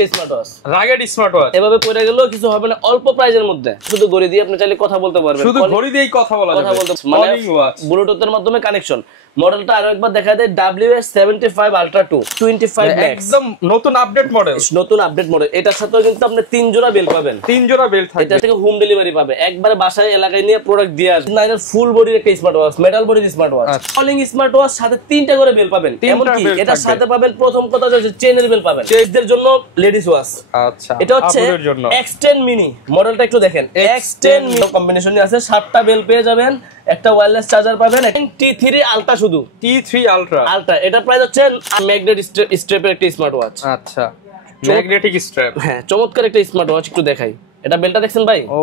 একটা smart watch, rugged smart watch. এভাবে পড়ে গেলেও কিছু হবে না, অল্প প্রাইজের মধ্যে। শুধু ঘড়ি দিয়ে আপনি চাইলে কথা বলতে পারবেন, শুধু ঘড়ি দিয়েই কথা বলা যাবে, মানে ব্লুটুথের মাধ্যমে কানেকশন। মডেলটা আরো একবার দেখা দেয় WS75 Ultra 2 25 Max, একদম নতুন আপডেট মডেল, নতুন আপডেট মডেল। এটার সাথেও কিন্তু আপনি 3 জোড়া বেল পাবেন, 3 জোড়া বেল থাকবে। এটা থেকে হোম ডেলিভারি পাবে, একবারে বাসায় এলাকায় নিয়ে প্রোডাক্ট দিয়ে আসবে। নাইনের ফুল বডির একটা স্মার্ট ওয়াচ, মেটাল বডির smart watch, calling smart watch, সাথে 3টা করে বেল পাবেন। এমনকি এটার সাথে পাবেন, প্রথম কথা হচ্ছে চেইনের বেল পাবেন, চেইনদের জন্য লেডিস ওয়াচ। আচ্ছা, এটা হচ্ছে X10 মিনি মডেলটা, একটু দেখেন। X10 মিনি কম্বিনেশনে আছে, 7টা বেল পেয়ে যাবেন, একটা ওয়্যারলেস চার্জার পাবেন। T3 আলট্রা, শুধু T3 আলট্রা। এটা প্রাইস হচ্ছে ম্যাগনেট স্ট্র্যাপের একটা স্মার্ট ওয়াচ। আচ্ছা, ম্যাগনেটিক স্ট্র্যাপ, হ্যাঁ, চমৎকার একটা স্মার্ট ওয়াচ। একটু দেখাই, এটা বেলটা দেখছেন ভাই? ও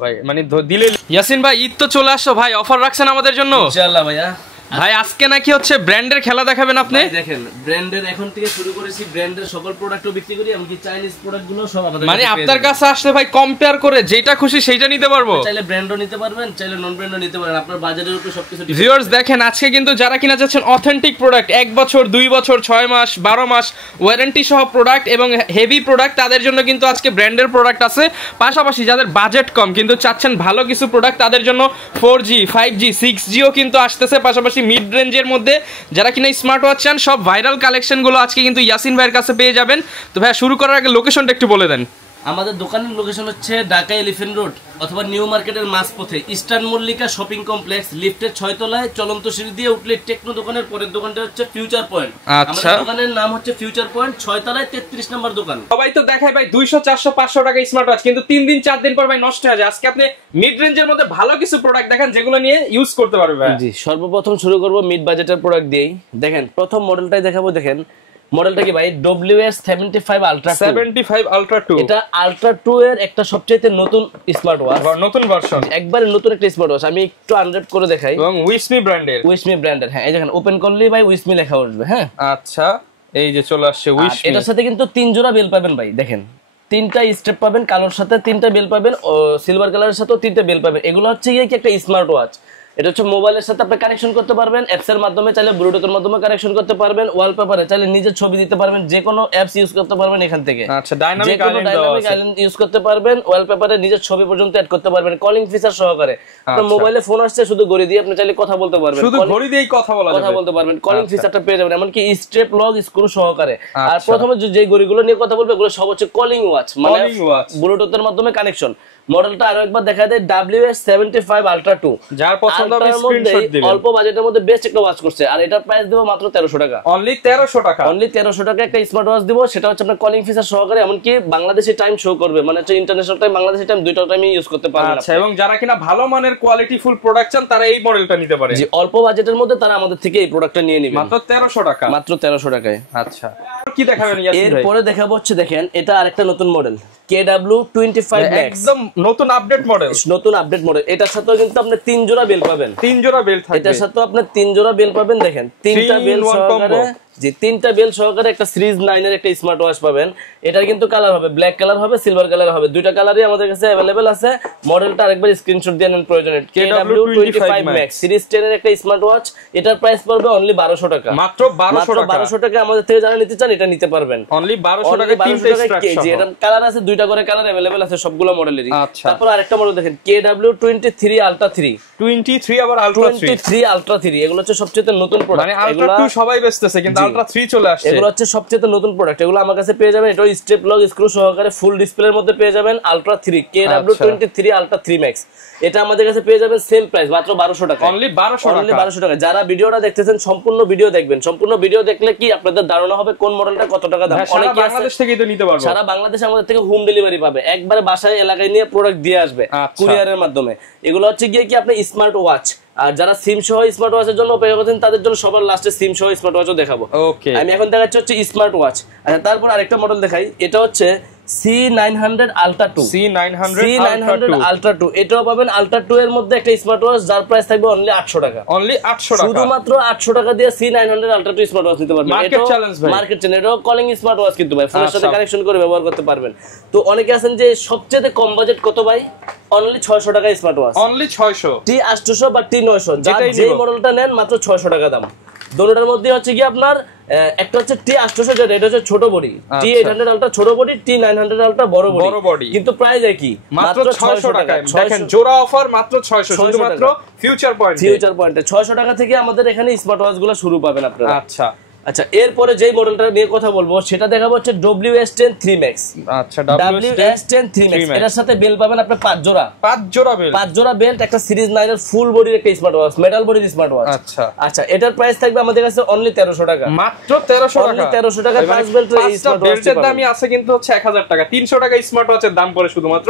ভাই, মানে দিলে। ইয়াসিন ভাই, ঈদ তো চলে আসলো ভাই, অফার রাখছেন আমাদের জন্য? ইনশাআল্লাহ ভাইয়া। ভাই আজকে নাকি হচ্ছে ব্র্যান্ডের খেলা দেখাবেন আপনি? দেখেন, ব্র্যান্ডের এখন থেকে শুরু করেছি, ব্র্যান্ডের সকল প্রোডাক্টও বিক্রি করি, এমনকি চাইনিজ প্রোডাক্টগুলো সব আমাদের। মানে আপনার কাছে আসলে ভাই কম্পেয়ার করে যেটা খুশি সেইটা নিতে পারবো। চাইলে ব্র্যান্ডও নিতে পারবেন, চাইলে নন ব্র্যান্ডও নিতে পারেন, আপনার বাজেটের উপর সবকিছু। ভিউয়ার্স দেখেন, আজকে কিন্তু যারা কিনা যাচ্ছেন অথেন্টিক প্রোডাক্ট, 1 বছর 2 বছর 6 মাস 12 মাস ওয়ারেন্টি সহ প্রোডাক্ট এবং হেভি প্রোডাক্ট, তাদের জন্য কিন্তু আজকে ব্র্যান্ডের প্রোডাক্ট আছে। পাশাপাশি যাদের বাজেট কম কিন্তু চাচ্ছেন ভালো কিছু প্রোডাক্ট, তাদের জন্য 4G 5G 6Gও কিন্তু আসতেছে। পাশাপাশি মিড রেঞ্জের মধ্যে যারা কিনা স্মার্ট ওয়াচ চান, সব ভাইরাল কালেকশন গুলো আজকে কিন্তু ইয়াসিন ভাইয়ের কাছে পেয়ে যাবেন। তো ভাই শুরু করার আগে লোকেশনটা একটু বলে দেন। আমাদের দোকানের লোকেশন হচ্ছে ঢাকা এলিফ্যান্ট রোড অথবা নিউ মার্কেটের মাঝপথে ইস্টার্ন মল্লিকা শপিং কমপ্লেক্স, লিফটের 6 তলায় চলন্ত সিঁড়ি দিয়ে উঠলে টেকনো দোকানের পরের দোকানটা হচ্ছে ফিউচার পয়েন্ট। আচ্ছা, আমাদের দোকানের নাম হচ্ছে ফিউচার পয়েন্ট, 6 তলায় 33 নম্বর দোকান। সবাই তো দেখায় ভাই 200 400 500 টাকা স্মার্ট ওয়াচ, কিন্তু 3 দিন 4 দিন পর ভাই নষ্ট হয়ে যায়। আজকে আপনি মিড রেঞ্জের মধ্যে ভালো কিছু প্রোডাক্ট দেখেন যেগুলো নিয়ে ইউজ করতে পারবে ভাই। জি, সর্বপ্রথম শুরু করব মিড বাজেটের প্রোডাক্ট দিয়েই। দেখেন, প্রথম মডেলটাই দেখাবো। দেখেন মডেলটা কি ভাই? WS75 Ultra 2। 75 Ultra 2, এটা Ultra 2 এর একটা সবচেয়ে নতুন স্মার্ট ওয়াচ, নতুন ভার্সন, একবারে নতুন একটা স্মার্ট ওয়াচ। আমি একটু আনর‍্যাপ করে দেখাই। এবং উইসমি ব্র্যান্ডের, হ্যাঁ, এই দেখেন, ওপেন করলেই ভাই উইসমি লেখা আসবে। হ্যাঁ, আচ্ছা, এই যে চলে আসছে উইসমি। এটার সাথে কিন্তু 3 জোড়া বেল পাবেন ভাই। দেখেন, 3টা স্টেপ পাবেন, কালোর সাথে 3টা বেল পাবেন, ও সিলভার কালারের সাথেও 3টা বেল পাবেন। এগুলো হচ্ছে কি একটা স্মার্ট ওয়াচ। এটা হচ্ছে মোবাইলের সাথে আপনি কানেকশন করতে পারবেন, অ্যাপস এর মাধ্যমে, চাইলে ব্লুটুথের মাধ্যমে কানেকশন করতে পারবেন, ওয়ালপেপারে চাইলে নিজের ছবি দিতে পারবেন, যে কোনো অ্যাপস ইউজ করতে পারবেন এখান থেকে। আচ্ছা, ডাইনামিক আইল্যান্ড ইউজ করতে পারবেন, ওয়ালপেপারে নিজের ছবি পর্যন্ত অ্যাড করতে পারবেন, কলিং ফিচার সহকারে। আপনার মোবাইলে ফোন আসছে, শুধু ঘড়ি দিয়ে আপনি চাইলে কথা বলতে পারবেন, শুধু ঘড়ি দিয়েই কথা বলতে পারবেন, কলিং ফিচারটা পেয়ে যাবেন, এমনকি স্ট্রেপ লক স্ক্রু সহকারে। আর প্রথমে যে ঘড়িগুলো নিয়ে কথা বলবে, এগুলো সব হচ্ছে কলিং ওয়াচ, মানে ব্লুটুথের মাধ্যমে কানেকশন। মডেলটা আরো একবার দেখা দেয় WS75 Ultra 2। যার পছন্দ হবে স্ক্রিনশট দিবেন। অল্প বাজেটের মধ্যে বেস্ট একটা ওয়াচ করছে, আর এটার প্রাইস দেব মাত্র 1300 টাকা। অনলি 1300 টাকা, অনলি 1300 টাকা একটা স্মার্ট ওয়াচ দিব। সেটা হচ্ছে আপনার কলিং ফিচার সহকারে, এমনকি বাংলাদেশি টাইম শো করবে, মানে হচ্ছে ইন্টারন্যাশনাল টাইম, বাংলাদেশি টাইম, দুইটা টাইমই ইউজ করতে পারবেন। আচ্ছা, এবং যারা কিনা ভালো মানের কোয়ালিটি ফুল প্রোডাক্ট চান, তারা এই মডেলটা নিতে পারে। জি, অল্প বাজেটের মধ্যে তারা আমাদের থেকে এই প্রোডাক্টটা নিয়ে নেবে মাত্র 1300 টাকা, মাত্র 1300 টাকায়। আচ্ছা, কি দেখাবেন ইয়াসিন ভাই? এরপরে দেখাবো হচ্ছে, দেখেন, এটা আরেকটা নতুন মডেল KW25 Max, একদম নতুন আপডেট মডেল, নতুন আপডেট মডেল। এটার সাথেও কিন্তু আপনি 3 জোড়া বেল পাবেন, 3 জোড়া বেল থাকবে। এটার সাথেও আপনি 3 জোড়া বেল পাবেন। দেখেন, 3টা বেল সহকারে, যে 3টা বেল সহকারে একটা সিরিজ 9 এর একটা স্মার্ট ওয়াচ পাবেন। এটার কিন্তু কালার হবে ব্ল্যাক কালার হবে, সিলভার কালার হবে, দুইটা কালারই আমাদের কাছে अवेलेबल আছে। মডেলটা আরেকবার স্ক্রিনশট দিয়ে নেন প্রয়োজনে। KW25 Max সিরিজ 10 এর একটা স্মার্ট ওয়াচ। এটার প্রাইস পড়বে অনলি 1200 টাকা, মাত্র 1200 টাকা। আমাদের থেকে যারা নিতে চান এটা নিতে পারবেন অনলি 1200 টাকা, 3টা স্ট্রাকচার। জি, এটা কালার আছে, দুইটা করে কালার अवेलेबल আছে সবগুলো মডেলেরই। তারপর আরেকটা মডেল দেখেন, KW23 Ultra 3। 23 আবার Ultra 3, 23 Ultra 3, এগুলো হচ্ছে সবচেয়ে নতুন প্রোডাক্ট। মানে Ultra 2 সবাই বেচতেছে, কিন্তু Ultra 3 চলে আসছে। এগুলো হচ্ছে সবচেয়ে নতুন প্রোডাক্ট, এগুলো আমার কাছে পেয়ে যাবেন। এটা স্টেপ লক স্ক্রু সহকারে ফুল ডিসপ্লের মধ্যে পেয়ে যাবেন। Ultra 3 KW23 Ultra 3 Max, এটা আমাদের কাছে পেয়ে যাবেন সেম প্রাইস, মাত্র 1200 টাকা। অনলি 1200 টাকা। যারা ভিডিওটা দেখতেছেন সম্পূর্ণ ভিডিও দেখবেন। সম্পূর্ণ ভিডিও দেখলে কি আপনাদের ধারণা হবে কোন মডেলটা কত টাকা দাম। অনেকে বাংলাদেশ থেকেই তো নিতে পারবে, সারা বাংলাদেশে আমাদের থেকে হোম ডেলিভারি পাবে, একবারে বাসায় এলাকায় নিয়ে প্রোডাক্ট দিয়ে আসবে কুরিয়ারের মাধ্যমে। এগুলো হচ্ছে গিয়ে কি আপনি স্মার্ট ওয়াচ, আর যারা সিম সহ স্মার্ট ওয়াচের জন্য অপেক্ষা করছেন তাদের জন্য সবার লাস্টে সিম সহ স্মার্ট ওয়াচও দেখাবো। ওকে, আমি এখন দেখাচ্ছি হচ্ছে স্মার্ট ওয়াচ। আচ্ছা, তারপর আরেকটা মডেল দেখাই, এটা হচ্ছে C900 Ultra 2। C900 Ultra 2 এটাও পাবেন Ultra 2 এর মধ্যে একটা স্মার্ট ওয়াচ, যার প্রাইস থাকবে অনলি 800 টাকা। অনলি 800 টাকা, শুধুমাত্র 800 টাকা দিয়ে C900 Ultra 2 স্মার্ট ওয়াচ নিতে পারবেন। মার্কেট চ্যালেঞ্জ ভাই, মার্কেট চ্যালেঞ্জ। এটাও কলিং স্মার্ট ওয়াচ কিন্তু ভাই, ফোনের সাথে কানেকশন করে ব্যবহার করতে পারবেন। তো অনেকে আছেন যে সবচেয়ে কম বাজেট কত ভাই? অনলি 600 টাকা স্মার্ট ওয়াচ, অনলি 600, T800 বা T900, যে মডেলটা নেন মাত্র 600 টাকা দাম। দোনোটার মধ্যে হচ্ছে কি আপনার একটা হচ্ছে T800 যেটা এটা হচ্ছে ছোট বডি, T800 আলট্রা ছোট বডি, T900 আলট্রা বড় বডি, কিন্তু প্রাইস একই মাত্র 600 টাকা। দেখেন জোড়া অফার মাত্র 600 শুধুমাত্র ফিউচার পয়েন্টে 600 টাকা থেকে আমাদের এখানে স্মার্ট ওয়াচ গুলো শুরু পাবেন আপনারা। আচ্ছা আচ্ছা, এরপরে যেই মডেলটা নিয়ে কথা বলবো সেটা দেখাবো হচ্ছে WS10 3 Max। আচ্ছা, WS10 3 Max এটার সাথে বেল পাবেন আপনি 5 জোড়া বেল্ট, একটা সিরিজ 9 এর ফুল বডির একটা স্মার্ট ওয়াচ, মেটাল বডির স্মার্ট ওয়াচ। আচ্ছা, এটার প্রাইস থাকবে আমাদের কাছে অনলি 1300 টাকা, মাত্র 1300 টাকা। 5 বেল্টের এই স্মার্ট ওয়াচের দামই আছে কিন্তু হচ্ছে 1000 টাকা, 300 টাকা স্মার্ট ওয়াচের দাম পড়ে শুধুমাত্র।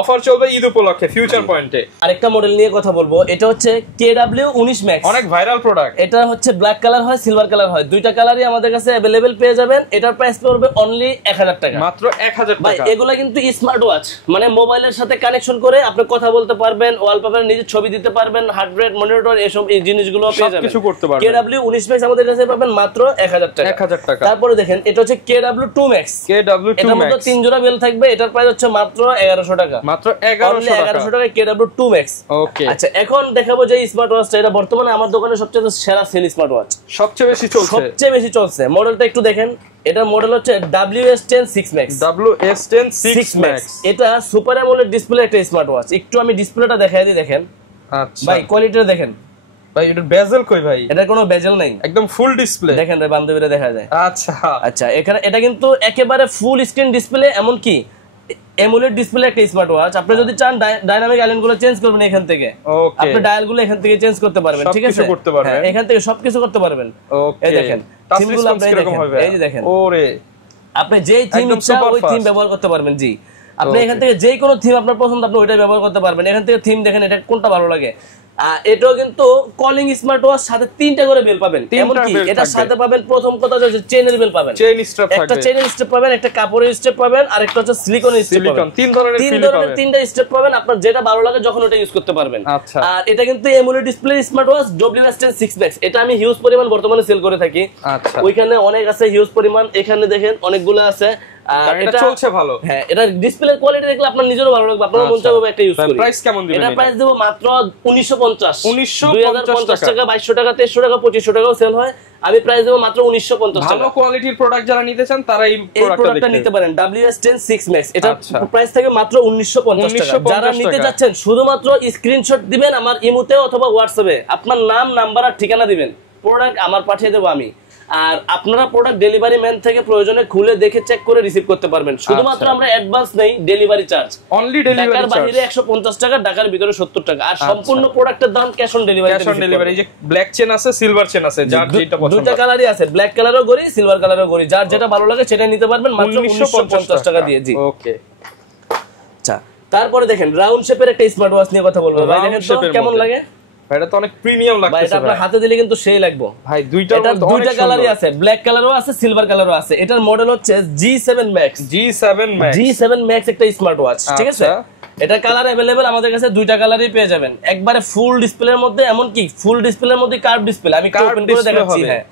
অফার চলবে ঈদ উপলক্ষে ফিউচার পয়েন্টে। আরেকটা মডেল নিয়ে কথা বলবো, এটা হচ্ছে KW19 Max, অনেক ভাইরাল প্রোডাক্ট। এটা হচ্ছে ব্ল্যাক কালার হয়, সিলভার কালার হয়, দুইটা কালারই আমাদের কাছে अवेलेबल পেয়ে যাবেন। এটার প্রাইস পড়বে অনলি 1000 টাকা, মাত্র 1000 টাকা। ভাই এগুলা কিন্তু স্মার্ট ওয়াচ, মানে মোবাইলের সাথে কানেকশন করে আপনি কথা বলতে পারবেন, ওয়ালপেপারে নিজে ছবি দিতে পারবেন, হার্ট রেট মনিটর এসব এই জিনিসগুলো পেয়ে যাবেন, কিছু করতে পারবেন। KW19 Max আমাদের কাছে পাবেন মাত্র 1000 টাকা। তারপরে দেখেন এটা হচ্ছে KW2 Max, এটার মধ্যে 3 জোড়া বেল থাকবে, এটার প্রাইস হচ্ছে মাত্র 1100 টাকা, মাত্র 1100 টাকা KW2 Max। ওকে, আচ্ছা এখন দেখাবো যে স্মার্ট ওয়াচটা, এটা বর্তমানে আমার দোকানে সবচেয়ে সেরা সেল স্মার্ট ওয়াচ, সবচেয়ে বেশি চলছে। মডেলটা একটু দেখেন, এটা মডেল হচ্ছে WS10 6 Max। WS10 6 Max এটা সুপার অ্যামোলেড ডিসপ্লে একটা স্মার্ট ওয়াচ। একটু আমি ডিসপ্লেটা দেখাই দিই, দেখেন। আচ্ছা ভাই কোয়ালিটিটা দেখেন ভাই, এটা বেজেল কই ভাই? এটা কোনো বেজেল নাই, একদম ফুল ডিসপ্লে। দেখেন ভাই, বান্ধবীরা দেখা যায়। আচ্ছা এখানে এটা কিন্তু একেবারে ফুল স্ক্রিন ডিসপ্লে, এমন কি অ্যামোলেড ডিসপ্লে একটা স্মার্ট ওয়াচ। আপনি যদি চান ডাইনামিক আইল্যান্ড গুলো চেঞ্জ করবেন এখান থেকে, আপনি ডায়াল গুলো এখান থেকে চেঞ্জ করতে পারবেন, ঠিক আছে? এখান থেকে সবকিছু করতে পারবেন। এই দেখেন থিমগুলো আপনি দেখেন, এই যে দেখেন, ওরে আপনি যেই থিম ইচ্ছা ওই থিম ব্যবহার করতে পারবেন। জি, আপনি এখান থেকে যে কোনো থিম আপনার পছন্দ আপনি ওইটাই ব্যবহার করতে পারবেন। এখান থেকে থিম দেখেন, এটা কোনটা ভালো লাগে। এটাও কিন্তু কলিং স্মার্ট ওয়াচ, সাথে 3টা করে বেল পাবেন। এমনকি এটার সাথে পাবেন, প্রথম কথা হচ্ছে চেইনের বেল পাবেন, একটা চেইনের স্ট্র্যাপ পাবেন, একটা কাপড়ের স্ট্র্যাপ পাবেন, আর একটা হচ্ছে সিলিকনের স্ট্র্যাপ পাবেন। তিন ধরনের 3টা স্ট্র্যাপ পাবেন, আপনার যেটা ভালো লাগে যখন ওটা ইউজ করতে পারবেন। আর এটা কিন্তু AMOLED display smart watch WS10 6 Max। এটা আমি হিউজ পরিমাণ বর্তমানে সেল করে থাকি। ওইখানে অনেক আছে হিউজ পরিমাণ, এখানে দেখেন অনেকগুলো আছে। এটা চলছে ভালো। হ্যাঁ, এটা ডিসপ্লের কোয়ালিটি দেখলে আপনার নিজেরও ভালো লাগবে, আপনারও মন চাইবে একটা ইউজ করি। প্রাইস কেমন দিবেন? এটা প্রাইস দেব মাত্র 1950 টাকা, 2200 টাকা, 2300 টাকা, 2500 টাকাও সেল হয়। আমি প্রাইস দেব মাত্র 1950 টাকা। ভালো কোয়ালিটির প্রোডাক্ট যারা নিতে চান তারা এই প্রোডাক্টটা নিতে পারেন, WS10 6 Max। এটা প্রাইস থাকে মাত্র 1950 টাকা। যারা নিতে যাচ্ছেন শুধুমাত্র স্ক্রিনশট দিবেন আমার ইমোতে অথবা হোয়াটসঅ্যাপে, আপনার নাম, নাম্বার আর ঠিকানা দিবেন, প্রোডাক্ট আমার পাঠিয়ে দেব আমি। আর আপনারা প্রোডাক্ট ডেলিভারি ম্যান থেকে প্রয়োজনে খুলে দেখে চেক করে রিসিভ করতে পারবেন। শুধুমাত্র আমরা অ্যাডভান্স নেই, delivery charge only delivery charge, ঢাকার বাইরে 150 টাকা, ঢাকার ভিতরে 70 টাকা। আর সম্পূর্ণ প্রোডাক্টের দাম ক্যাশ অন ডেলিভারি। এই যে ব্ল্যাক চেন আছে, সিলভার চেন আছে, যার যেটা পছন্দ, দুটো কালারই আছে, ব্ল্যাক কালারও গরি, সিলভার কালারও গরি, যার যেটা ভালো লাগে সেটা নিতে পারবেন মাত্র 1950 টাকা দিয়ে। জি ওকে। আচ্ছা, তারপরে দেখেন রাউন্ড শেপের একটা স্মার্ট ওয়াচ নিয়ে কথা বলবো। ভাই দেখেন তো কেমন লাগে? এটা তো অনেক প্রিমিয়াম লাগতেছে ভাই, এটা আপনার হাতে দিলে কিন্তু সেই লাগবে ভাই। দুইটা কালারই আছে, ব্ল্যাক কালারও আছে, সিলভার কালারও আছে। এটার মডেল হচ্ছে G7 Max। G7 Max একটা স্মার্ট ওয়াচ, ঠিক আছে? এটা কালার अवेलेबल আমাদের কাছে, দুইটা কালারই পেয়ে যাবেন। একবারে ফুল ডিসপ্লের মধ্যে, এমন কি ফুল ডিসপ্লের মধ্যে কার্ভ ডিসপ্লে, আমি একটু ওপেন করে দেখাচ্ছি। হ্যাঁ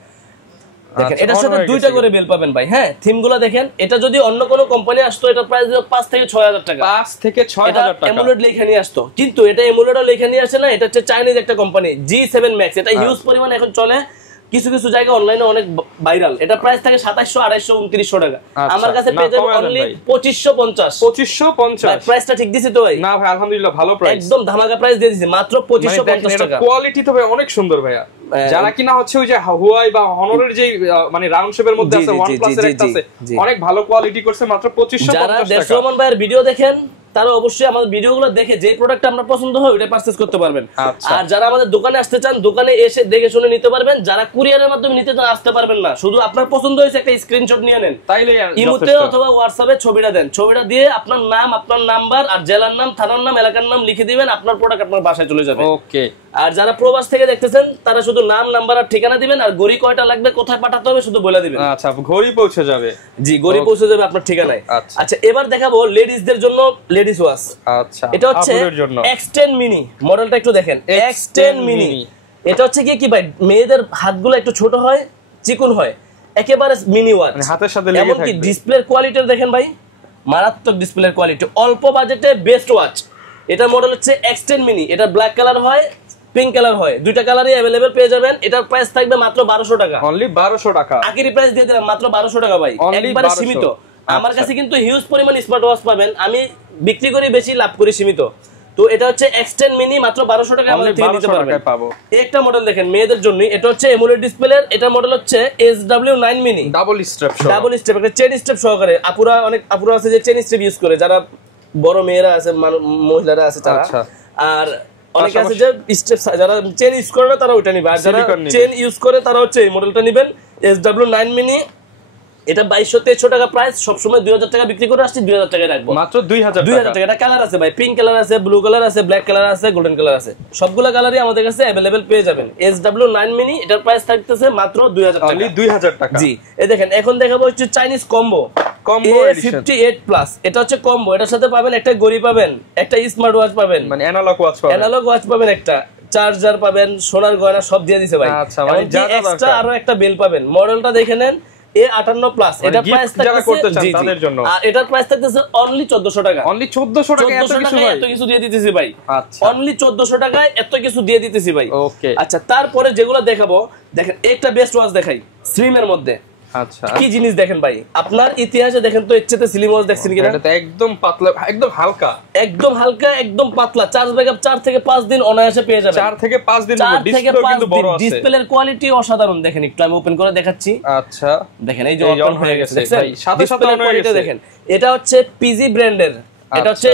দেখেন, এটার সাথে দুইটা করে বেল পাবেন ভাই। হ্যাঁ, থিমগুলো দেখেন। এটা যদি অন্য কোনো কোম্পানি আসতো, এটা প্রাইস 5 থেকে 6000 টাকা, 5 থেকে 6000 টাকা অ্যামোলেড লেখা নিয়ে আসতো। কিন্তু এটা অ্যামোলেডও লেখা নিয়ে আসে না, এটা হচ্ছে চাইনিজ একটা কোম্পানি G7 Max। এটা হিউজ পরিমাণ এখন চলে, কিছু কিছু জায়গা অনলাইনে অনেক ভাইরাল। এটা প্রাইস থাকে 2700, 2800, 2900 টাকা। আমার কাছে পেয়ে যাবেন অনলি 2550। প্রাইসটা ঠিক দিছি তো ভাই? না ভাই, আলহামদুলিল্লাহ ভালো প্রাইস, একদম ধামাকা প্রাইস দিয়ে দিছি, মাত্র 2550 টাকা। কোয়ালিটি তো ভাই অনেক সুন্দর ভাইয়া। যারা কিনা হচ্ছে ওই যে হুয়াই বা হনরের যে মানে রাউন্ড শেপের মধ্যে আছে, OnePlus এর একটা আছে, অনেক ভালো কোয়ালিটি করছে, মাত্র 2550 টাকা। যারা দেশরমান ভাইয়ের ভিডিও দেখেন তারা অবশ্যই আমাদের ভিডিওগুলো দেখে যে প্রোডাক্ট আপনার পছন্দ হয় ওটা পারচেজ করতে পারবেন। আর যারা আমাদের দোকানে আসতে চান, দোকানে এসে দেখে শুনে নিতে পারবেন। যারা কুরিয়ারের মাধ্যমে নিতে চান, আসতে পারবেন না, শুধু আপনার পছন্দ হয়েছে একটা স্ক্রিনশট নিয়ে নেন, তাইলে ইমোতে অথবা হোয়াটসঅ্যাপে ছবিটা দেন। ছবিটা দিয়ে আপনার নাম, আপনার নাম্বার আর জেলার নাম, থানার নাম, এলাকার নাম লিখে দিবেন, আপনার প্রোডাক্ট আপনার বাসায় চলে যাবে। ওকে। আর যারা প্রবাস থেকে দেখতেছেন তারা শুধু নাম, নাম্বার আর ঠিকানা দিবেন, আর গড়ি কয়টা লাগবে, কোথায় পাঠাতে হবে শুধু বলে দিবেন। আচ্ছা, গড়ি পৌঁছে যাবে। জি, গড়ি পৌঁছে যাবে আপনার ঠিকানায়। আচ্ছা, এবার দেখাবো লেডিসদের জন্য লেডিস ওয়াচ। আচ্ছা, এটা হচ্ছে X10 মিনি। মডেলটা একটু দেখেন, X10 মিনি। এটা হচ্ছে কি ভাই, মেয়েদের হাতগুলো একটু ছোট হয়, চিকন হয়, একেবারে মিনি ওয়াচ, হাতের সাথে লেগে থাকবে। এমনকি ডিসপ্লের কোয়ালিটি দেখেন ভাই, মারাত্মক ডিসপ্লের কোয়ালিটি, অল্প বাজেটে বেস্ট ওয়াচ। এটা মডেল হচ্ছে X10 মিনি। এটা ব্ল্যাক কালার হয়, পিঙ্ক কালার হয়, দুইটা কালারই अवेलेबल পেয়ে যাবেন। এটার প্রাইস থাকবে মাত্র 1200 টাকা, অনলি 1200 টাকা। আকিরি প্রাইস দিয়ে দিলাম মাত্র 1200 টাকা ভাই, একবারে সীমিত। আমার কাছে কিন্তু হিউজ পরিমাণ স্মার্ট ওয়াচ পাবেন, আমি বিক্রি করি বেশি, লাভ করি সীমিত। তো এটা হচ্ছে X10 মিনি, মাত্র 1200 টাকা আমাদের থেকে নিতে পারবেন। একটা মডেল দেখেন মেয়েদের জন্য, এটা হচ্ছে এমোলেড ডিসপ্লে, এটা মডেল হচ্ছে SW9 মিনি, ডাবল স্টেপ একটা চেন স্টেপ সহকারে। আপুরা, অনেক আপুরা আছে যে চেন স্টেপ ইউজ করে, যারা বড় মেয়েরা আছে, মহিলারা আছে তারা। আর অনেকে আছে যে স্টেপ, যারা চেন ইউজ করে না তারা ওইটা নিবে, আর যারা চেন ইউজ করে তারা হচ্ছে এই মডেলটা নেবেন, SW9 মিনি। এটা 2200-2300 টাকা প্রাইস, সবসময় 2000 টাকা বিক্রি করে আসছি, 2000 টাকায় রাখবো, মাত্র 2000 টাকা। এটা কালার আছে ভাই, পিঙ্ক কালার আছে, ব্লু কালার আছে, ব্ল্যাক কালার আছে, গোল্ডেন কালার আছে, সবগুলা কালারই আমাদের কাছে अवेलेबल পেয়ে যাবেন। SW9 মিনি, এটার প্রাইস থাকতেছে মাত্র 2000 টাকা, অনলি 2000 টাকা। জি, এই দেখেন এখন দেখাবো হচ্ছে চাইনিজ কম্বো এডিশন 58 প্লাস। এটা হচ্ছে কম্বো, এটার সাথে পাবেন একটা ঘড়ি পাবেন, একটা স্মার্ট ওয়াচ পাবেন, মানে অ্যানালগ ওয়াচ পাবেন, একটা চার্জার পাবেন, সোনার গয়না সব দিয়ে দিয়েছে ভাই। আচ্ছা, মানে এক্সট্রা আরো একটা বেল পাবেন। মডেলটা দেখে নেন, A58 প্লাস। এটা প্রাইস থাকতেছে তাদের জন্য, আর এটার প্রাইস থাকতেছে অনলি 1400 টাকা, অনলি 1400 টাকা। এত কিছু দিয়ে দিতেছি ভাই। আচ্ছা, অনলি 1400 টাকায় এত কিছু দিয়ে দিতেছি ভাই। ওকে, আচ্ছা, তারপরে যেগুলো দেখাবো, দেখেন একটা বেস্ট ওয়াচ দেখাই স্লিমের মধ্যে। আচ্ছা, কি জিনিস দেখেন ভাই, আপনার ইতিহাসে দেখেন তো ইচ্ছেতে স্লিম ওয়াচ দেখছেন কিনা? এটা তো একদম পাতলা, একদম হালকা, একদম পাতলা। চার্জ ব্যাকআপ 4 থেকে 5 দিন অনায়াসে পেয়ে যাবেন। 4 থেকে 5 দিন। ডিসপ্লে কিন্তু বড় আছে, ডিসপ্লের কোয়ালিটি অসাধারণ। দেখেন একটু আমি ওপেন করে দেখাচ্ছি। আচ্ছা, দেখেন এই যে ওপেন হয়ে গেছে, দেখছেন সাথে সাথে অন হয়ে গেছে। দেখেন এটা হচ্ছে পিজি ব্র্যান্ডের, এটা হচ্ছে